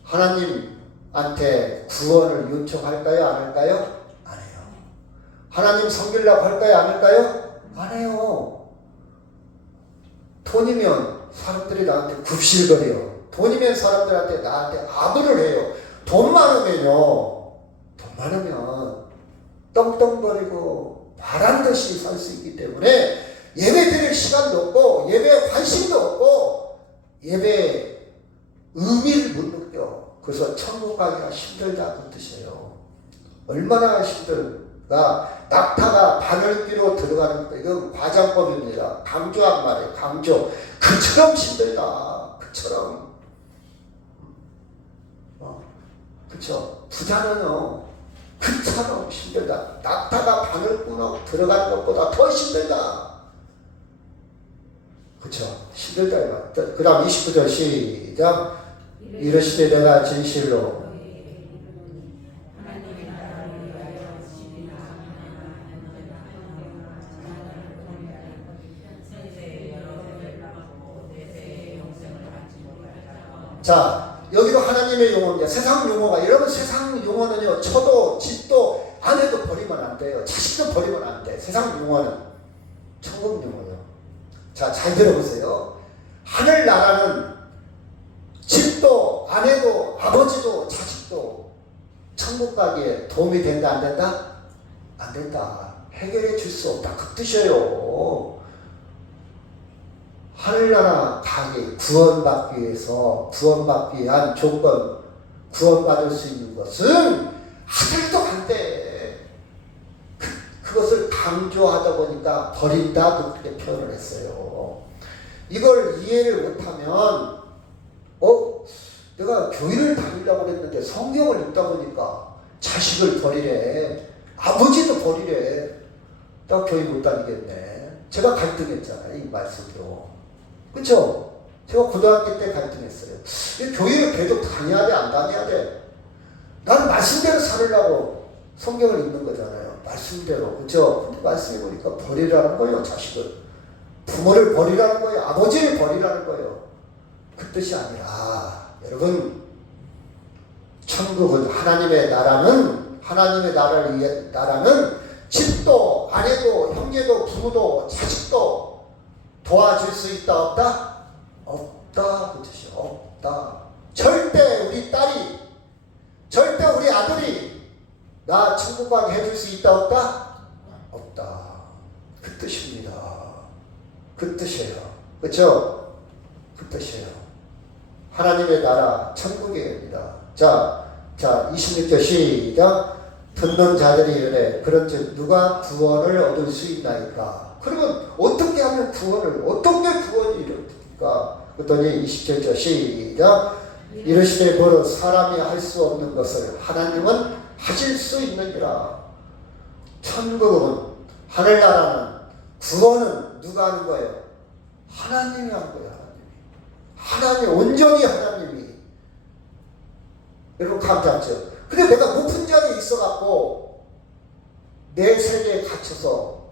하나님한테 구원을 요청할까요? 안 할까요? 안 해요. 하나님 섬기려고 할까요? 안 할까요? 안 해요. 돈이면 사람들이 나한테 굽실거려요. 돈이면 사람들한테 나한테 아부를 해요. 돈 많으면요 돈 많으면 떵떵거리고 말한 듯이 살 수 있기 때문에 예배 드릴 시간도 없고 예배에 관심도 없고 예배에 의미를 못 느껴. 그래서 천국 가기가 힘들다 그 뜻이에요. 얼마나 힘들까? 낙타가 바늘귀로 들어가는 거 이건 과장법입니다. 강조한 말이에요. 강조. 그처럼 힘들다. 그처럼. 그쵸? 부자는요 그처럼 힘들다. 낙타가 바늘구멍 들어가는 것보다 더 힘들다. 그쵸? 힘들다. 그 다음 29절 시작. 이르시되 내가 진실로 자 여기도 하나님의 용어입니다. 세상 용어가 여러분 세상 용어는요 처도 집도 아내도 버리면 안 돼요. 자식도 버리면 안 돼. 세상 용어는 천국 용어예요. 자 잘 들어보세요. 하늘나라는 집도 아내도 아버지도 자식도 천국 가기에 도움이 된다 안 된다? 안 된다. 해결해 줄 수 없다 그 뜻이에요. 하늘나라 가기 구원받기 위해서 구원받기 위한 조건 구원받을 수 있는 것은 하늘도 안 돼. 그것을 강조하다 보니까 버린다 그렇게 표현을 했어요. 이걸 이해를 못하면 내가 교회를 다니려고 했는데 성경을 읽다 보니까 자식을 버리래 아버지도 버리래 나 교회 못 다니겠네. 제가 갈등했잖아요 이 말씀으로. 그쵸? 제가 고등학교 때 갈등했어요. 교회를 계속 다녀야 돼 안 다녀야 돼? 나는 말씀대로 살으려고 성경을 읽는 거잖아요. 말씀대로. 그쵸? 근데 말씀해 보니까 버리라는 거예요. 자식을. 부모를 버리라는 거예요. 아버지를 버리라는 거예요. 그 뜻이 아니라 여러분 천국은 하나님의 나라는 나라는 집도 아내도 형제도 부모도 자식도 도와줄 수 있다 없다? 없다 그 뜻이야. 없다. 절대 우리 딸이 절대 우리 아들이 나 천국 가게 해줄 수 있다 없다? 없다. 그 뜻입니다. 그 뜻이에요. 그렇죠? 그 뜻이에요. 하나님의 나라 천국입니다. 자 26절 시작. 듣는 자들이 이르되 그런즉 누가 구원을 얻을 수 있나이까? 그러면 어떻게 하면 어떻게 구원이 이루어집니까? 그랬더니 27절 시작. 이르시되 버릇 사람이 할 수 없는 것을 하나님은 하실 수 있느니라. 천국은 하늘나라는 구원은 누가 하는 거예요? 하나님이 하는 거예요. 하나님 온전히 하나님이. 여러분 감사하죠? 근데 내가 높은 자리에 있어갖고 내 세계에 갇혀서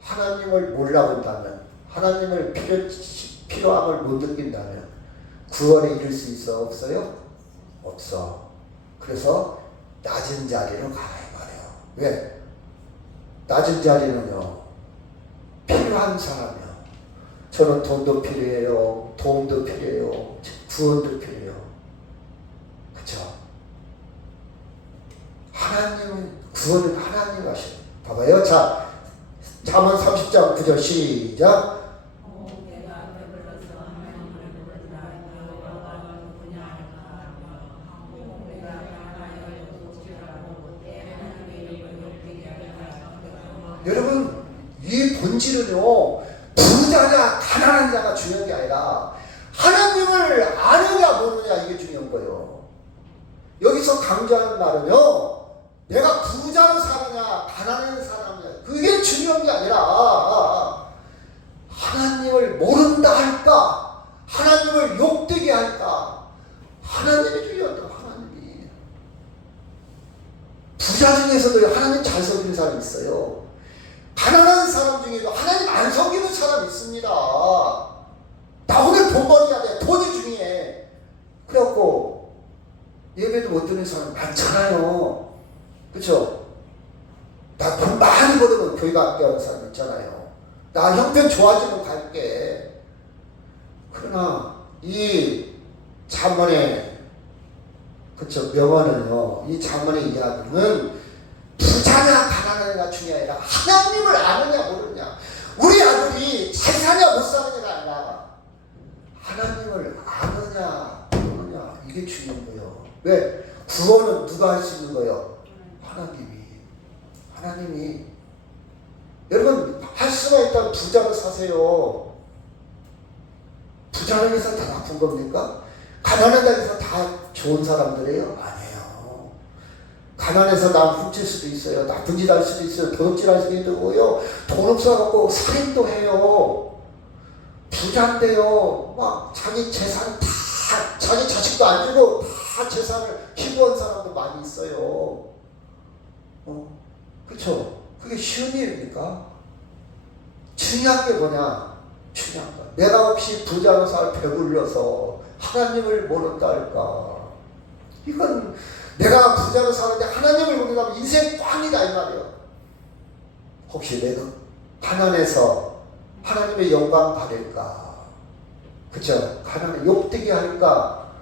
하나님을 몰라본다면 하나님을 필요함을 못 느낀다면 구원에 이를 수 있어? 없어요? 없어. 그래서 낮은 자리로 가라 이 말이에요. 왜? 낮은 자리는요 필요 필요한 사람이요. 저는 돈도 필요해요. 도움도 필요해요. 구원도 필요해요. 그쵸? 하나님은 구원은 하나님 하셔요. 봐봐요. 자, 잠언 30장 9절 시작. 여러분, 이 본질은요, 부자냐 가난한 자가 중요한 게 아니라 하나님을 아느냐 모르냐, 이게 중요한 거예요. 여기서 강조하는 말은요, 내가 부자로 사느냐 가난한 사람이냐, 그게 중요한 게 아니라 하나님을 모른다 할까, 하나님을 욕되게 할까, 하나님이 중요하다. 하나님이. 부자 중에서도 하나님 잘 섬기는 사람이 있어요. 가난한 사람 중에도 하나님 안 섬기는 사람이 있습니다. 나 오늘 돈 벌어야 돼. 돈이 중요해. 그래갖고 예배도 못 드는 사람 많잖아요. 그쵸? 나 돈 많이 벌으면 교회 갈게 하는 사람 있잖아요. 나 형편 좋아지면 갈게. 그러나 이 잠언의 그쵸 명언은요, 이 잠언의 이야기는 부자냐 가난하냐가 중요한 게 아니라 하나님을 아느냐 모르느냐, 우리 아들이 잘 사냐 못 사느냐가 아니라 하나님을 아느냐 모르느냐, 이게 중요한 거예요. 왜? 구원은 누가 할 수 있는 거예요? 하나님이. 여러분, 할 수가 있다면 부자로 사세요. 부자로 해서 다 나쁜 겁니까? 가난하다 해서 다 좋은 사람들이에요? 아니에요. 가난해서 남 훔칠 수도 있어요. 나쁜 짓 할 수도 있어요. 도둑질 할 수도 있고요. 돈 없어갖고 살인도 해요. 부자인데요, 막 자기 재산 다, 자기 자식도 안 주고 다 재산을 희부한 사람도 많이 있어요. 그렇죠? 그게 쉬운 일입니까? 중요한 게 뭐냐? 중요한 거. 내가 혹시 부자로 살 배불러서 하나님을 모른다 할까? 이건 내가 부자로 사는데 하나님을 모른다면 인생 꽝이다 이 말이에요. 혹시 내가 가난해서 하나님의 영광 받을까? 그쵸? 가난에 욕되게 할까?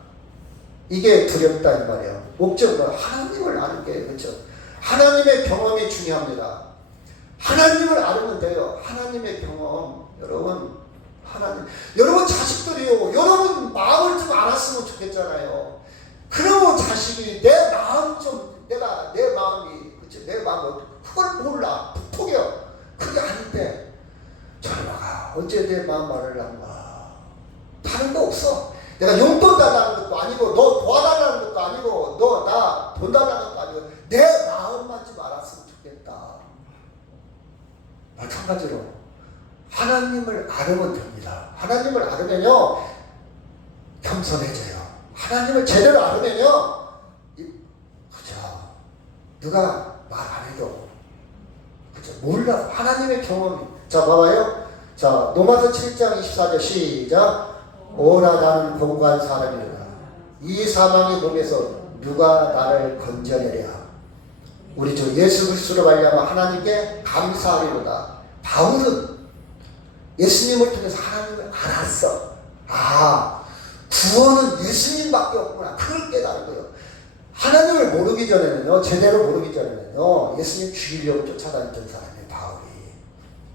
이게 두렵다 이 말이에요. 목적은 하나님을 아는 게, 그쵸? 하나님의 경험이 중요합니다. 하나님을 알면 돼요. 하나님의 경험. 여러분 자식들이요, 여러분 마음을 좀 알았으면 좋겠잖아요. 그러면 자식이 내 마음이, 그치? 내 마음을, 그걸 몰라. 포기해요. 그게 아닌데, 전화가 언제 내 마음 말을 한가? 다른 거 없어. 내가 용돈 달라는 것도 아니고, 너 도와달라는 것도 아니고, 너 나 돈 달라는 것도 아니고, 내 마음만 좀 알았으면 좋겠다. 마찬가지로 하나님을 알으면 됩니다. 하나님을 알으면요, 겸손해져요. 하나님을 제대로 알으면요, 그죠? 누가 말 안 해도, 그죠? 몰라. 하나님의 경험이. 자, 봐봐요. 자, 로마서 7장 24절 시작. 오라 나는 공고한 사람이라. 이 사망의 몸에서 누가 나를 건져내랴. 우리 주 예수 그리스도로 말미암아 하나님께 감사하리로다. 바울은 예수님을 통해서 하나님을 알았어. 아, 구원은 예수님밖에 없구나. 그걸 깨달은 거예요. 하나님을 모르기 전에는요, 제대로 모르기 전에는요, 예수님 죽이려고 쫓아다녔던 사람이에요. 바울이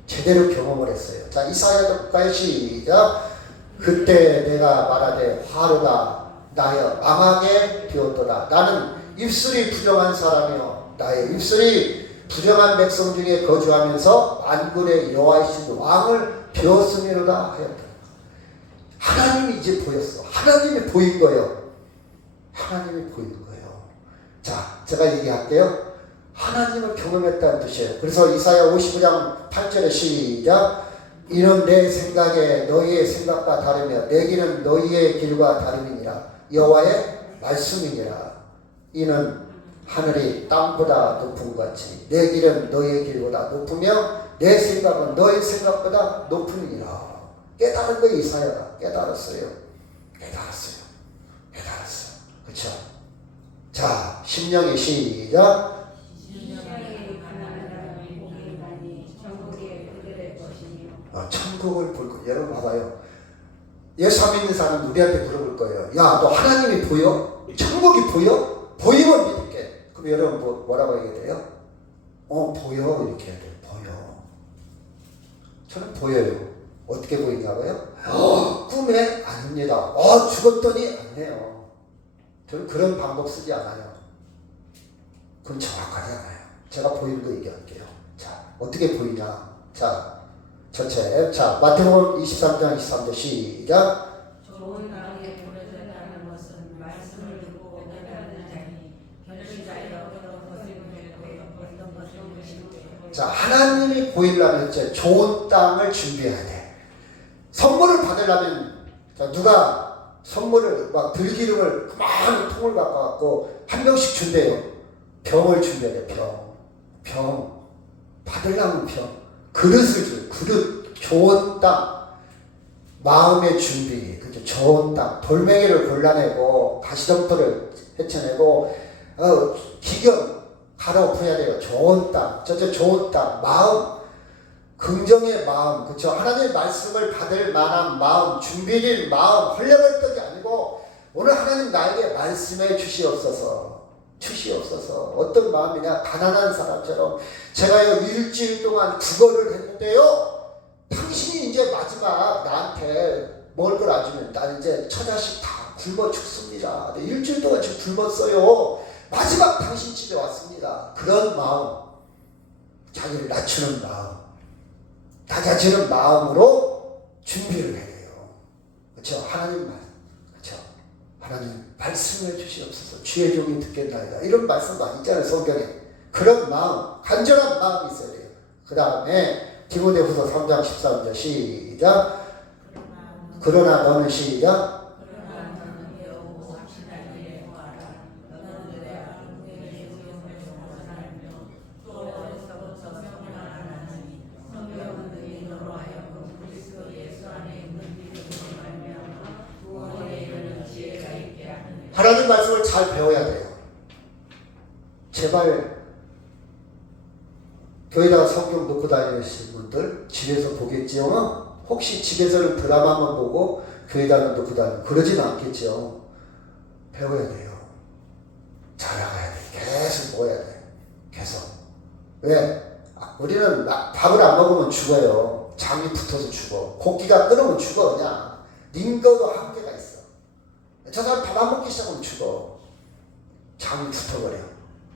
제대로 경험을 했어요. 자, 이사야 독가의 시작. 그때 내가 말하되 화로가 나여 망하게 되었도다. 나는 입술이 부정한 사람이여 나의 입술이 부정한 백성 중에 거주하면서 만군의 여호와이신 왕을 배웠음이로다 하였다. 하나님이 이제 보였어. 하나님이 보인 거예요. 하나님이 보인 거예요. 자, 제가 얘기할게요. 하나님을 경험했다는 뜻이에요. 그래서 이사야 55장 8절에 시작. 이는 내 생각에 너희의 생각과 다르며 내 길은 너희의 길과 다름이니라. 여호와의 말씀이니라. 이는 하늘이 땅보다 높은 것 같이 내 길은 너희의 길보다 높으며 내 생각은 너희 생각보다 높으니라. 깨달은 거예요. 이사야가 깨달았어요. 그쵸? 자, 심령의 시작. 그걸 볼 거예요. 여러분 봐봐요. 예수 안 믿는 사람은 우리한테 물어볼 거예요. 야, 너 하나님이 보여? 천국이 보여? 보이면 믿을게. 그럼 여러분 뭐라고 얘기해야 돼요? 보여. 이렇게 해야 돼요. 보여. 저는 보여요. 어떻게 보이냐고요? 꿈에 아닙니다. 죽었더니 아니에요. 저는 그런 방법 쓰지 않아요. 그건 정확하지 않아요. 제가 보이는 거 얘기할게요. 자, 어떻게 보이냐? 자, 전체. 자, 마태복음 23장 23절 시작. 좋은 땅에 보내졌다는 것은 말씀을 듣고 깨달은 자니 결실자여 어떤 것을 보내고 어떤 것을 무시하고. 자, 하나님이 보이려면 이제 좋은 땅을 준비해야 돼. 선물을 받으려면, 자, 누가 선물을 막 들기름을 그만한 통을 갖고 한 병씩 준대요. 병을 준비해야 돼. 병. 받으려면 병. 그릇을 줘. 그릇. 좋은 땅. 마음의 준비. 그죠? 좋은 땅. 돌멩이를 골라내고 가시덤불을 헤쳐내고 기경 갈아엎어야 돼요. 좋은 땅. 좋은 땅. 마음. 긍정의 마음. 그렇죠? 하나님의 말씀을 받을 만한 마음, 준비된 마음, 헐레벌 떡이 아니고 오늘 하나님 나에게 말씀해 주시옵소서. 어떤 마음이냐? 가난한 사람처럼 제가요 일주일 동안 국어를 했는데요. 당신이 이제 마지막 나한테 먹을 걸 안 주면 나 이제 처자식 다 굶어 죽습니다. 일주일 동안 지금 굶었어요. 마지막 당신 집에 왔습니다. 그런 마음, 자기를 낮추는 마음, 낮아지는 마음으로 준비를 해야 돼요. 그렇죠? 하나님 말, 그렇죠? 하나님 말씀을 주시옵소서. 주의 종이 듣겠나이다. 이런 말씀 많이 있잖아요, 성경에. 그런 마음, 간절한 마음이 있어야 돼요. 그 다음에 디모데후서 3장 13절 시작. 그러나 너는 시작. 하나님 말씀을 잘 배워야 돼요. 제발 교회다가 성경 놓고 다니시는 분들 집에서 보겠지요. 혹시 집에서는 드라마만 보고 교회다가 놓고 다니고 그러진 않겠죠. 배워야 돼요. 잘 알아야 돼. 계속 먹어야 돼. 계속. 왜? 우리는 밥을 안 먹으면 죽어요. 잠이 붙어서 죽어. 고기가 끓으면 죽어. 그냥 링거도 한계가 있어. 저 사람 밥 안 먹기 시작하면 죽어. 잠이 붙어버려.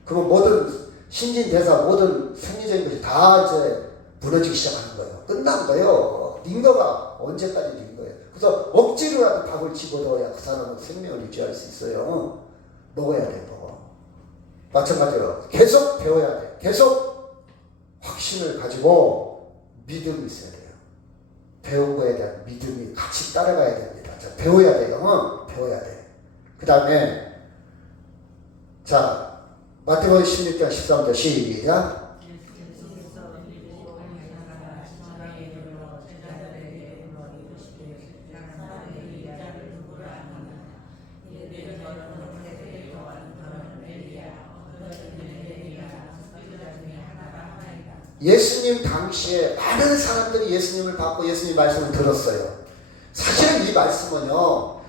그러면 모든 신진대사, 모든 생리적인 것이 다 이제 무너지기 시작하는 거예요. 끝난 거예요. 링거가 언제까지 링거예요. 그래서 억지로라도 밥을 집어넣어야 그 사람은 생명을 유지할 수 있어요. 먹어야 돼, 먹어. 마찬가지로 계속 배워야 돼. 계속 확신을 가지고 믿음이 있어야 돼요. 배운 거에 대한 믿음이 같이 따라가야 됩니다. 자, 배워야 돼요. 배워야 돼. 그 다음에 자, 마태복음 16장 13절 시작. 예수님 당시에 많은 사람들이 예수님을 받고 예수님 말씀을 들었어요. 사실은 이 말씀은요,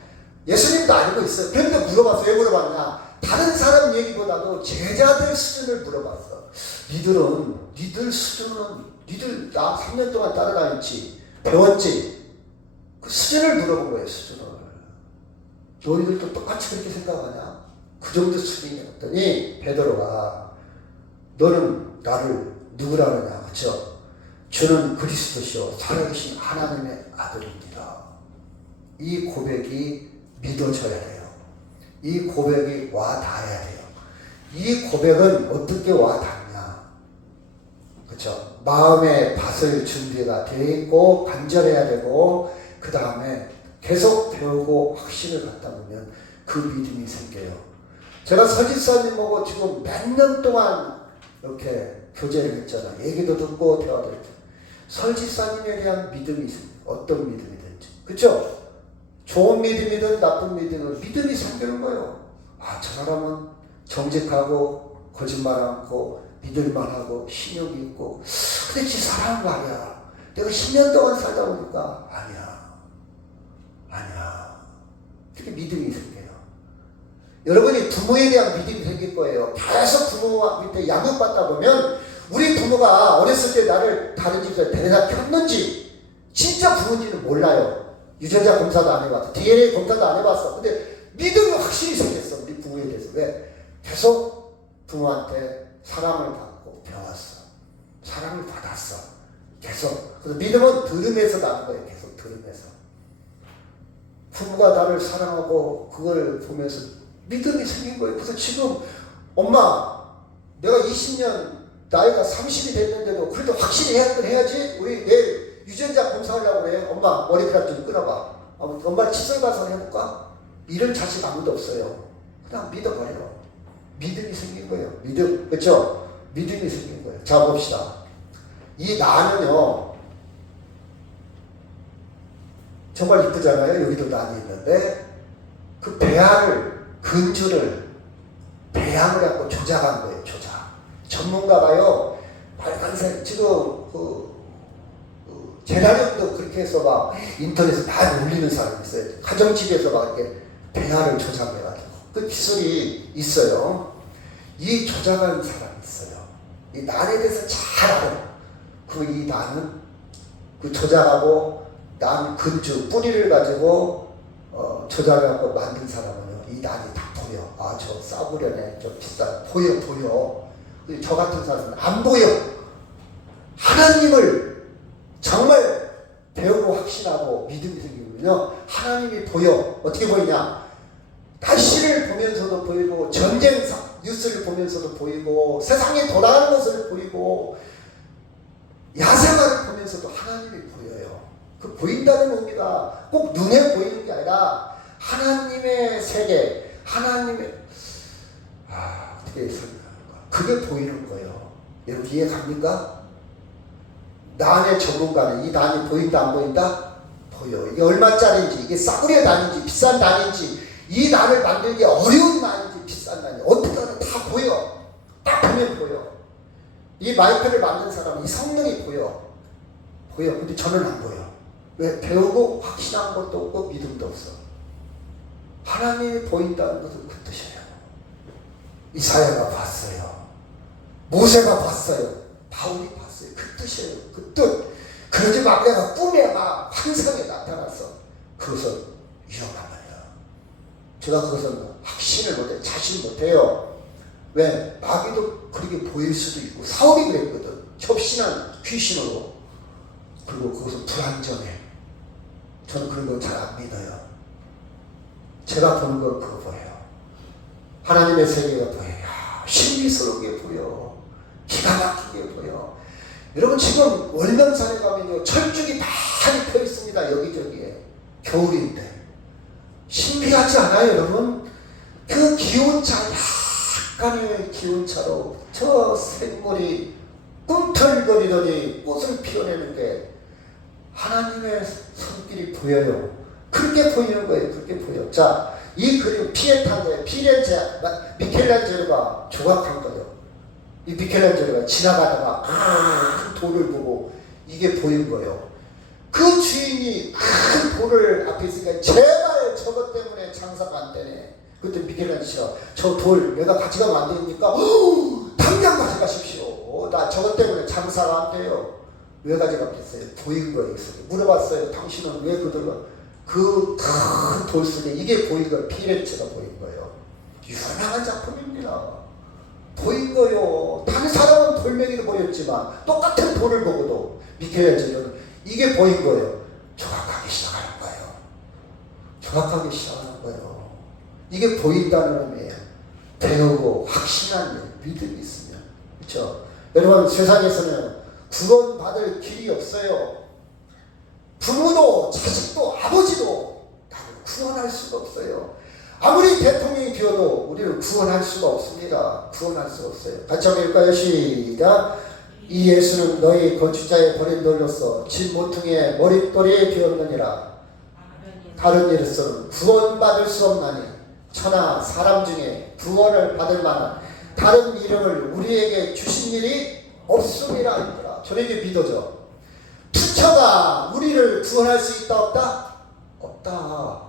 예수님도 알고 있어요. 그런데 물어봤어요. 왜 물어봤냐? 다른 사람 얘기보다도 제자들 수준을 물어봤어. 니들 수준은, 니들 나 3년 동안 따라다녔지, 배웠지. 그 수준을 물어본 거예요, 수준을. 너희들도 똑같이 그렇게 생각하냐? 그 정도 수준이었더니 베드로가 너는 나를 누구라 하느냐? 그렇죠? 주는 그리스도시요 살아계신 하나님의 아들입니다. 이 고백이 믿어져야 돼요. 이 고백이 와 닿아야 돼요. 이 고백은 어떻게 와 닿냐? 그렇죠? 마음의 밭을 준비가 되어 있고 간절해야 되고 그 다음에 계속 배우고 확신을 갖다 보면 그 믿음이 생겨요. 제가 서집사님하고 지금 몇 년 동안 이렇게 교제를 했잖아. 얘기도 듣고 대화도 했죠. 설집사님에 대한 믿음이 있습니다. 어떤 믿음이든지. 그렇죠? 좋은 믿음이든 나쁜 믿음이든 믿음이 생기는 거예요. 아, 저 사람은 정직하고 거짓말 않고 믿을만하고 신용이 있고 근데 지 사람 말이야. 내가 10년 동안 살다 보니까 아니야. 이렇게 믿음이 생겨요. 여러분이 부모에 대한 믿음이 생길 거예요. 계속 부모와 밑에 양육받다 보면 우리 부모가 어렸을 때 나를 다른 집에서 데려다 폈는지 진짜 부모인지는 몰라요. 유전자 검사도 안 해봤어. DNA 검사도 안 해봤어. 근데 믿음이 확실히 생겼어. 우리 부모에 대해서. 왜? 계속 부모한테 사랑을 받고 배웠어. 사랑을 받았어. 계속. 그래서 믿음은 들음에서 나는 거예요. 계속 들음에서. 부모가 나를 사랑하고 그걸 보면서 믿음이 생긴 거예요. 그래서 지금 엄마 내가 20년 나이가 30이 됐는데도 그래도 확실히 해야지. 우리 내일 유전자 검사하려고 그래. 엄마 머리카락 좀 끊어봐. 엄마 칫솔 가서 해볼까? 이런 자식 아무도 없어요. 그냥 믿어버려요. 믿음이 생긴 거예요. 믿음. 그렇죠? 믿음이 생긴 거예요. 자 봅시다. 이 나는요 정말 이쁘잖아요. 여기도 난이 있는데 그 배알을 근주를 배양을 해갖고 조작한 거예요. 조작. 전문가가요 빨간색 지금 재활용도 그렇게 해서 막 인터넷에 다 올리는 사람이 있어요. 가정집에서 막 이렇게 배알을 조작해가지고 그 기술이 있어요. 이 조작한 사람이 있어요. 이 난에 대해서 잘 알아요. 이 난은 그 조작하고 난 근주 뿌리를 가지고 조작하고 만든 사람은요 이 난이 다 보여. 아 저 싸구려네. 저 비싼 보여. 저 같은 사람은 안 보여. 하나님을 정말 배우고 확신하고 믿음이 생기면요 하나님이 보여. 어떻게 보이냐? 다시를 보면서도 보이고 전쟁 뉴스를 보면서도 보이고 세상이 돌아가는 것을 보이고 야생화를 보면서도 하나님이 보여요. 그 보인다는 의미가 꼭 눈에 보이는 게 아니라 하나님의 세계, 하나님의 어떻게 설명할까? 그게 보이는 거예요. 여러분 이해 갑니까? 난의 전문가는 이 난이 보인다 안 보인다? 보여. 이게 얼마짜리인지, 이게 싸구려 난인지 비싼 난인지, 이 난을 만들기 어려운 난인지 비싼 난인지 어떻게 하든 다 보여. 딱 보면 보여. 이 마이크를 만든 사람은 이 성능이 보여. 근데 저는 안 보여. 왜? 배우고 확신한 것도 없고 믿음도 없어. 하나님이 보인다는 것은 그 뜻이에요. 이사야가 봤어요. 모세가 봤어요. 바울이 봤어요. 그 뜻이에요. 그 뜻. 그러지 마. 내가 꿈에 막 환상에 나타나서 그것은 위험한 말이야. 제가 그것은 확신을 못해요. 자신 못해요. 왜? 마귀도 그렇게 보일 수도 있고 사울이 그랬거든. 협신한 귀신으로. 그리고 그것은 불안정해. 저는 그런 걸 잘 안 믿어요. 제가 보는 건 그거 보여요. 하나님의 세계가 보여요. 신비스럽게 보여. 기가 막히게 보여. 여러분 지금 월남산에 가면요 철쭉이 많이 펴 있습니다. 여기저기에. 겨울인데 신비하지 않아요 여러분? 그 기온차 약간의 기온차로 저 생물이 꿈틀거리더니 꽃을 피워내는 게 하나님의 손길이 보여요. 그렇게 보이는 거예요. 그렇게 보여. 자, 이 그림 피에타인데 미켈란젤로가 조각한 거예요. 이 미켈란젤로가 지나가다가 큰 돌을 보고 이게 보인 거예요. 그 주인이 큰 돌을 앞에 있으니까 제발 저것 때문에 장사가 안 되네. 그때 미켈란젤로가 저 돌 내가 가져가면 안 되니까 당장 가져가십시오. 나 저것 때문에 장사가 안 돼요. 왜 가져갔겠어요? 보인 거예요. 물어봤어요. 당신은 왜 그 큰 돌 속에 이게 보인 거예요. 피렌체가 보인 거예요. 유명한 작품입니다. 보인 거요. 다른 사람은 돌멩이를 보였지만 똑같은 돌을 보고도 미켈란젤로는 이게 보인 거예요. 조각하기 시작하는 거예요. 조각하기 시작하는 거예요. 이게 보인다는 의미예요. 배우고 확신한 믿음이 있으면. 그렇죠? 여러분 세상에서는 구원받을 길이 없어요. 부모도 자식도 아버지도 나를 구원할 수가 없어요. 아무리 대통령이 되어도 우리를 구원할 수가 없습니다. 구원할 수가 없어요. 같이 한번 읽을까요? 시작. 이 예수는 너희 건축자의 버린 돌로서 집 모퉁이에 머릿돌이 되었느니라. 다른 이로서는 구원받을 수 없나니 천하 사람 중에 구원을 받을 만한 다른 이름을 우리에게 주신 일이 없음이라 하더라. 저에게 믿어져. 부처가 우리를 구원할 수 있다 없다? 없다.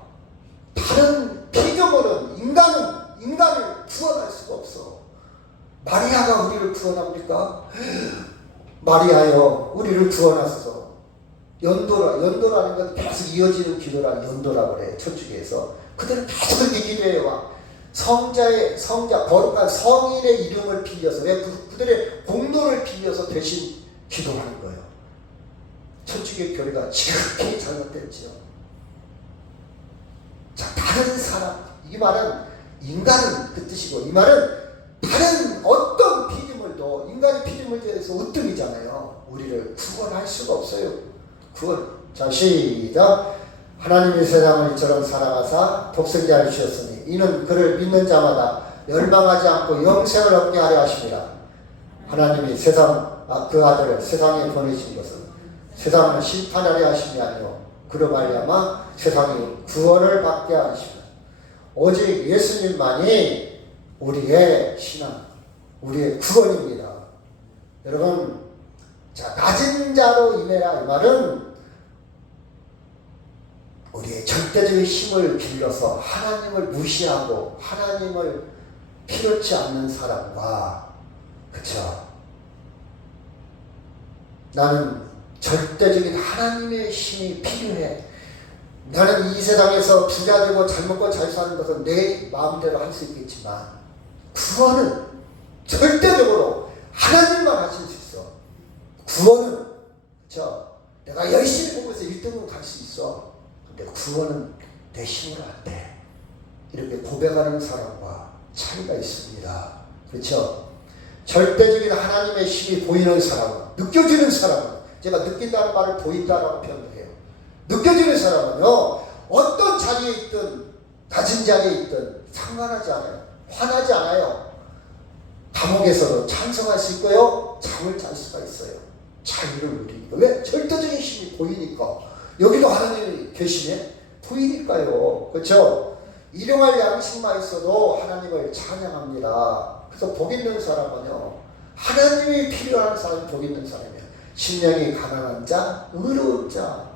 다른 피조물은 인간을 구원할 수가 없어. 마리아가 우리를 구원합니까? 마리아여 우리를 구원하소서. 연도라는 건 계속 이어지는 기도라 연도라고 그래. 천주교에서 그들은 계속 그렇게 기도해요. 성자 거룩한 성인의 이름을 빌려서 왜 그들의 공로를 빌려서 대신 기도하는 거예요. 천주교 교리가 지극히 잘못됐지요. 자, 다른 사람, 이 말은 인간은 그 뜻이고, 이 말은 다른 어떤 피조물도 인간의 피조물에서 으뜸이잖아요. 우리를 구원할 수가 없어요. 자, 시작. 하나님이 세상을 이처럼 사랑하사 독생자를 주셨으니 이는 그를 믿는 자마다 멸망하지 않고 영생을 얻게 하려 하십니다. 하나님이 그 아들을 세상에 보내신 것은 세상을 심판하려 하심이 아니요 그로 말미암아 세상이 구원을 받게 하십니다. 오직 예수님만이 우리의 신앙, 우리의 구원입니다. 여러분, 자, 낮은 자로 임해라 이 말은 우리의 절대적인 힘을 빌려서 하나님을 무시하고 하나님을 필요치 않는 사람과, 그쵸? 나는 절대적인 하나님의 힘이 필요해. 나는 이 세상에서 부자 되고 잘 먹고 잘 사는 것은 내 마음대로 할 수 있겠지만 구원은 절대적으로 하나님만 하실 수 있어. 구원은 내가 열심히 공부해서 1등은 갈 수 있어. 근데 구원은 내 힘으로 안 돼. 이렇게 고백하는 사람과 차이가 있습니다. 그렇죠? 절대적인 하나님의 힘이 보이는 사람은, 느껴지는 사람은, 제가 느낀다는 말을 보인다라고 표현을 해요. 느껴지는 사람은요, 어떤 자리에 있든 낮은 자리에 있든 상관하지 않아요. 화나지 않아요. 감옥에서도 찬성할 수 있고요, 잠을 잘 수가 있어요. 자유를 누리니까. 왜? 절대적인 힘이 보이니까. 여기도 하나님이 계시네? 보이니까요. 그렇죠? 일용할 양식만 있어도 하나님을 찬양합니다. 그래서 복 있는 사람은요, 하나님이 필요한 사람이 복 있는 사람이에요. 심령이 가난한 자, 의로운 자,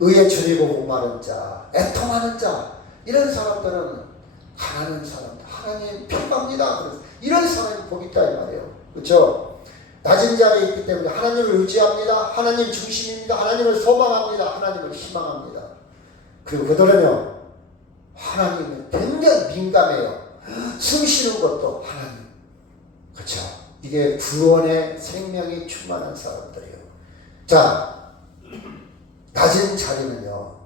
의에 줄이고 목마른 자, 애통하는 자, 이런 사람들은 가난한 사람들, 하나님 필요합니다. 그래서 이런 사람이 복 있다 이 말이에요. 그렇죠? 낮은 자리에 있기 때문에 하나님을 의지합니다. 하나님 중심입니다. 하나님을 소망합니다. 하나님을 희망합니다. 그리고 그들은요, 하나님은 굉장히 민감해요. 숨 쉬는 것도 하나님. 그렇죠? 이게 구원의 생명이 충만한 사람들이에요. 자, 낮은 자리는요,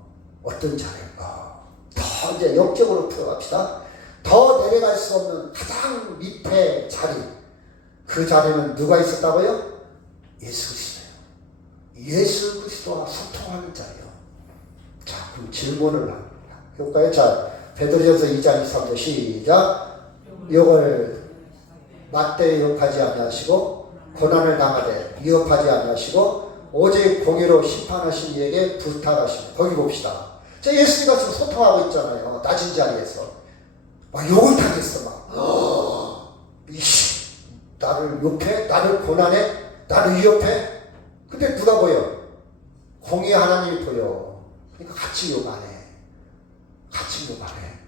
어떤 자리인가? 더 이제 역적으로 풀어갑시다. 더 내려갈 수 없는 가장 밑에 자리. 그 자리는 누가 있었다고요? 예수 그리스도예요. 예수 그리스도와 소통하는 자리요. 자, 그럼 질문을 합니다. 해볼까요? 자, 베드로전서 2장 23절 시작. 욕을 맞대 욕하지 아니하시고 고난을 당하되 위협하지 아니하시고 오직 공의로 심판하신 이에게 부탁하십니다. 거기 봅시다. 자, 예수님과 지금 소통하고 있잖아요. 낮은 자리에서 막 욕을 타겠어. 막 나를 욕해? 나를 고난해? 나를 위협해? 근데 누가 보여? 공의 하나님이 보여. 그러니까 같이 욕 안 해. 같이 욕 안 해.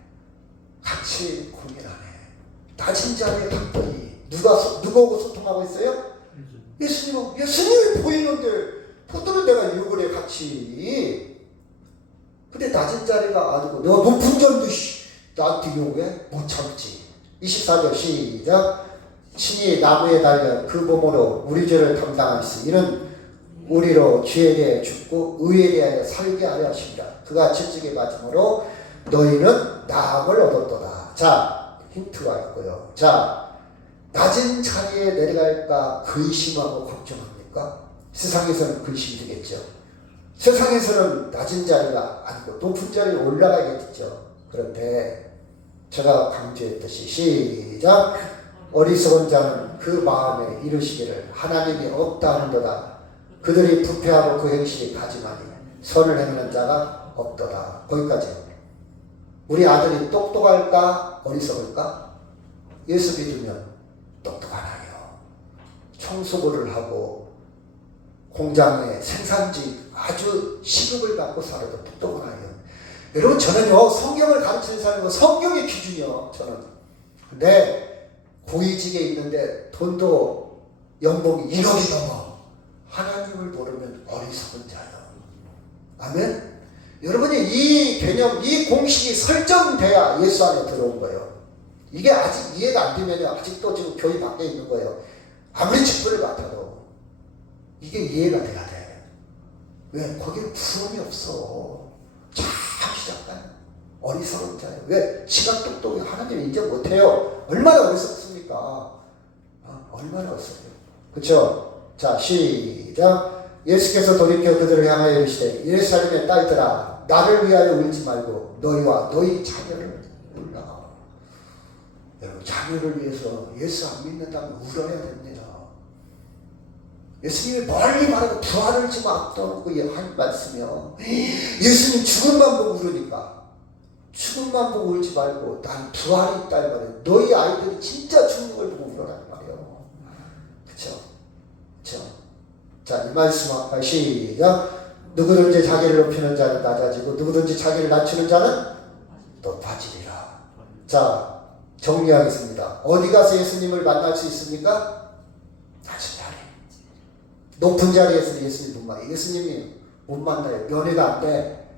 같이 고민 안 해. 낮은 자리에 갔더니 누구하고 소통하고 있어요? 예수님이 보이는데 보통은 내가 욕을 해 같이. 근데 낮은 자리가 아니고 내가 높은 자인데 나한테 욕해? 못 참지. 24절 시작. 신이 나무에 달려 그 몸으로 우리 죄를 담당하시니 이는 우리로 죄에 대해 죽고 의에 대하여 살게 하려 하십니다. 그가 채찍에 맞음으로 너희는 나음을 얻었도다. 자, 힌트가 있고요. 자, 낮은 자리에 내려갈까 근심하고 걱정합니까? 세상에서는 근심이 되겠죠. 세상에서는 낮은 자리가 아니고 높은 자리에 올라가야겠죠. 그런데 제가 강조했듯이 시작. 어리석은 자는 그 마음에 이르시기를 하나님이 없다 하는도다. 그들이 부패하고 그 행실이 가지마니 선을 행하는 자가 없도다. 거기까지. 우리 아들이 똑똑할까 어리석을까? 예수 믿으면 똑똑하나요. 청소부를 하고 공장의 생산직 아주 시급을 받고 살아도 똑똑한 아이요. 여러분 저는요 성경을 가르치는 사람이고 성경의 기준이요 저는. 근데 고위직에 있는데 돈도 연봉이 1억이 넘어. 하나님을 모르면 어리석은 자요. 아멘. 여러분이 이 개념, 이 공식이 설정돼야 예수 안에 들어온 거예요. 이게 아직 이해가 안 되면 아직도 지금 교회 밖에 있는 거예요. 아무리 직분을 맡아도 이게 이해가 돼야 돼. 왜? 거기에 부러움이 없어. 잠시 잠깐 어리석은 자예요. 왜? 지가 똑똑해. 하나님 인정 못해요. 얼마나 어리석습니까? 얼마나 어리석해요. 그쵸? 자 시작. 예수께서 돌이켜 그들을 향하여 이르시되 예루살렘의 딸들아 나를 위하여 울지 말고 너희와 너희 자녀를 울라. 여러분 자녀를 위해서 예수 안 믿는다면 울어야 됩니다. 예수님이 멀리 말하고 부활을 지금 앞둬놓고 한 말씀이요. 예수님 죽음만 보고 울으니까 죽음만 보고 울지 말고 난 부활이 있다 이 말이에요. 너희 아이들이 진짜 죽는 걸 보고 울어라는 말이에요. 그쵸? 그쵸? 자, 이 말씀 아까 시작. 누구든지 자기를 높이는 자는 낮아지고 누구든지 자기를 낮추는 자는 높아지리라. 자, 정리하겠습니다. 어디 가서 예수님을 만날 수 있습니까? 낮은 자리. 높은 자리에서 예수님 못 만나요. 예수님이 못 만나요. 면회가 안 돼.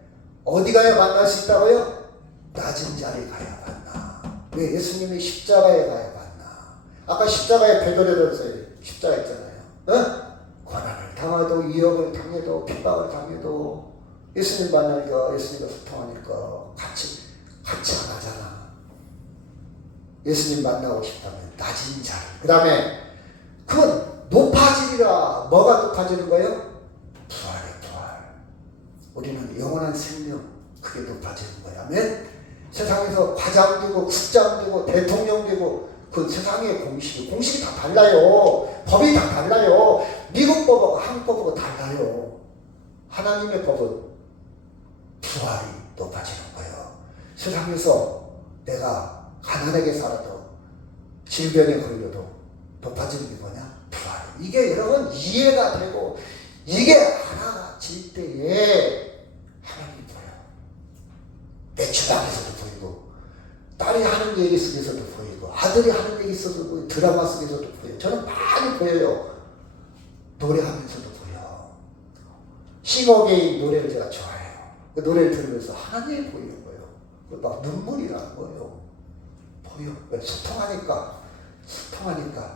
어디 가야 만날 수 있다고요? 낮은 자리에 가야 만나. 왜? 예수님이 십자가에 가야 만나. 아까 십자가에 배도려졌어요. 십자가 있잖아요. 어? 고난을 당해도 위협을 당해도 핍박을 당해도 예수님 만나니까 예수님과 소통하니까 같이 안 하잖아. 예수님 만나고 싶다면 낮은 자리. 그 다음에 그건 높아지리라. 뭐가 높아지는 거예요? 부활의 부활. 우리는 영원한 생명 그게 높아지는 거야. 아멘. 세상에서 과장 되고 국장 되고 대통령 되고 그 세상의 공식이 다 달라요. 법이 다 달라요. 미국 법하고 한국 법하고 달라요. 하나님의 법은 부활이 높아지는 거예요. 세상에서 내가 가난하게 살아도 질병에 걸려도 높아지는 게 뭐냐? 부활. 이게 여러분 이해가 되고 이게 하나질 때에 하나님이 보여요. 내 주방에서도 보이고 딸이 하는 얘기 속에서도 보이고 아들이 하는 얘기 속에서도 보이고 드라마 속에서도 보여요. 저는 많이 보여요. 노래하면서도 보여. 싱어게인 노래를 제가 좋아해요. 그 노래를 들으면서 하나님이 보이는 거예요. 막 눈물이 나는 거예요. 보여. 왜? 소통하니까.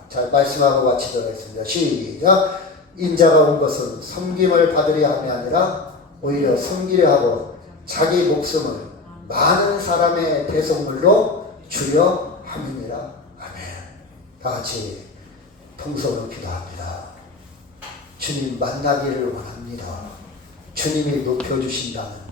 자, 말씀하고 마치도록 하겠습니다. 시작. 인자가 온 것은 섬김을 받으려 함이 아니라 오히려 섬기려 하고 자기 목숨을 많은 사람의 대속물로 주려 함이니라. 아멘. 다 같이 통성으로 기도합니다. 주님 만나기를 원합니다. 주님이 높여주신다는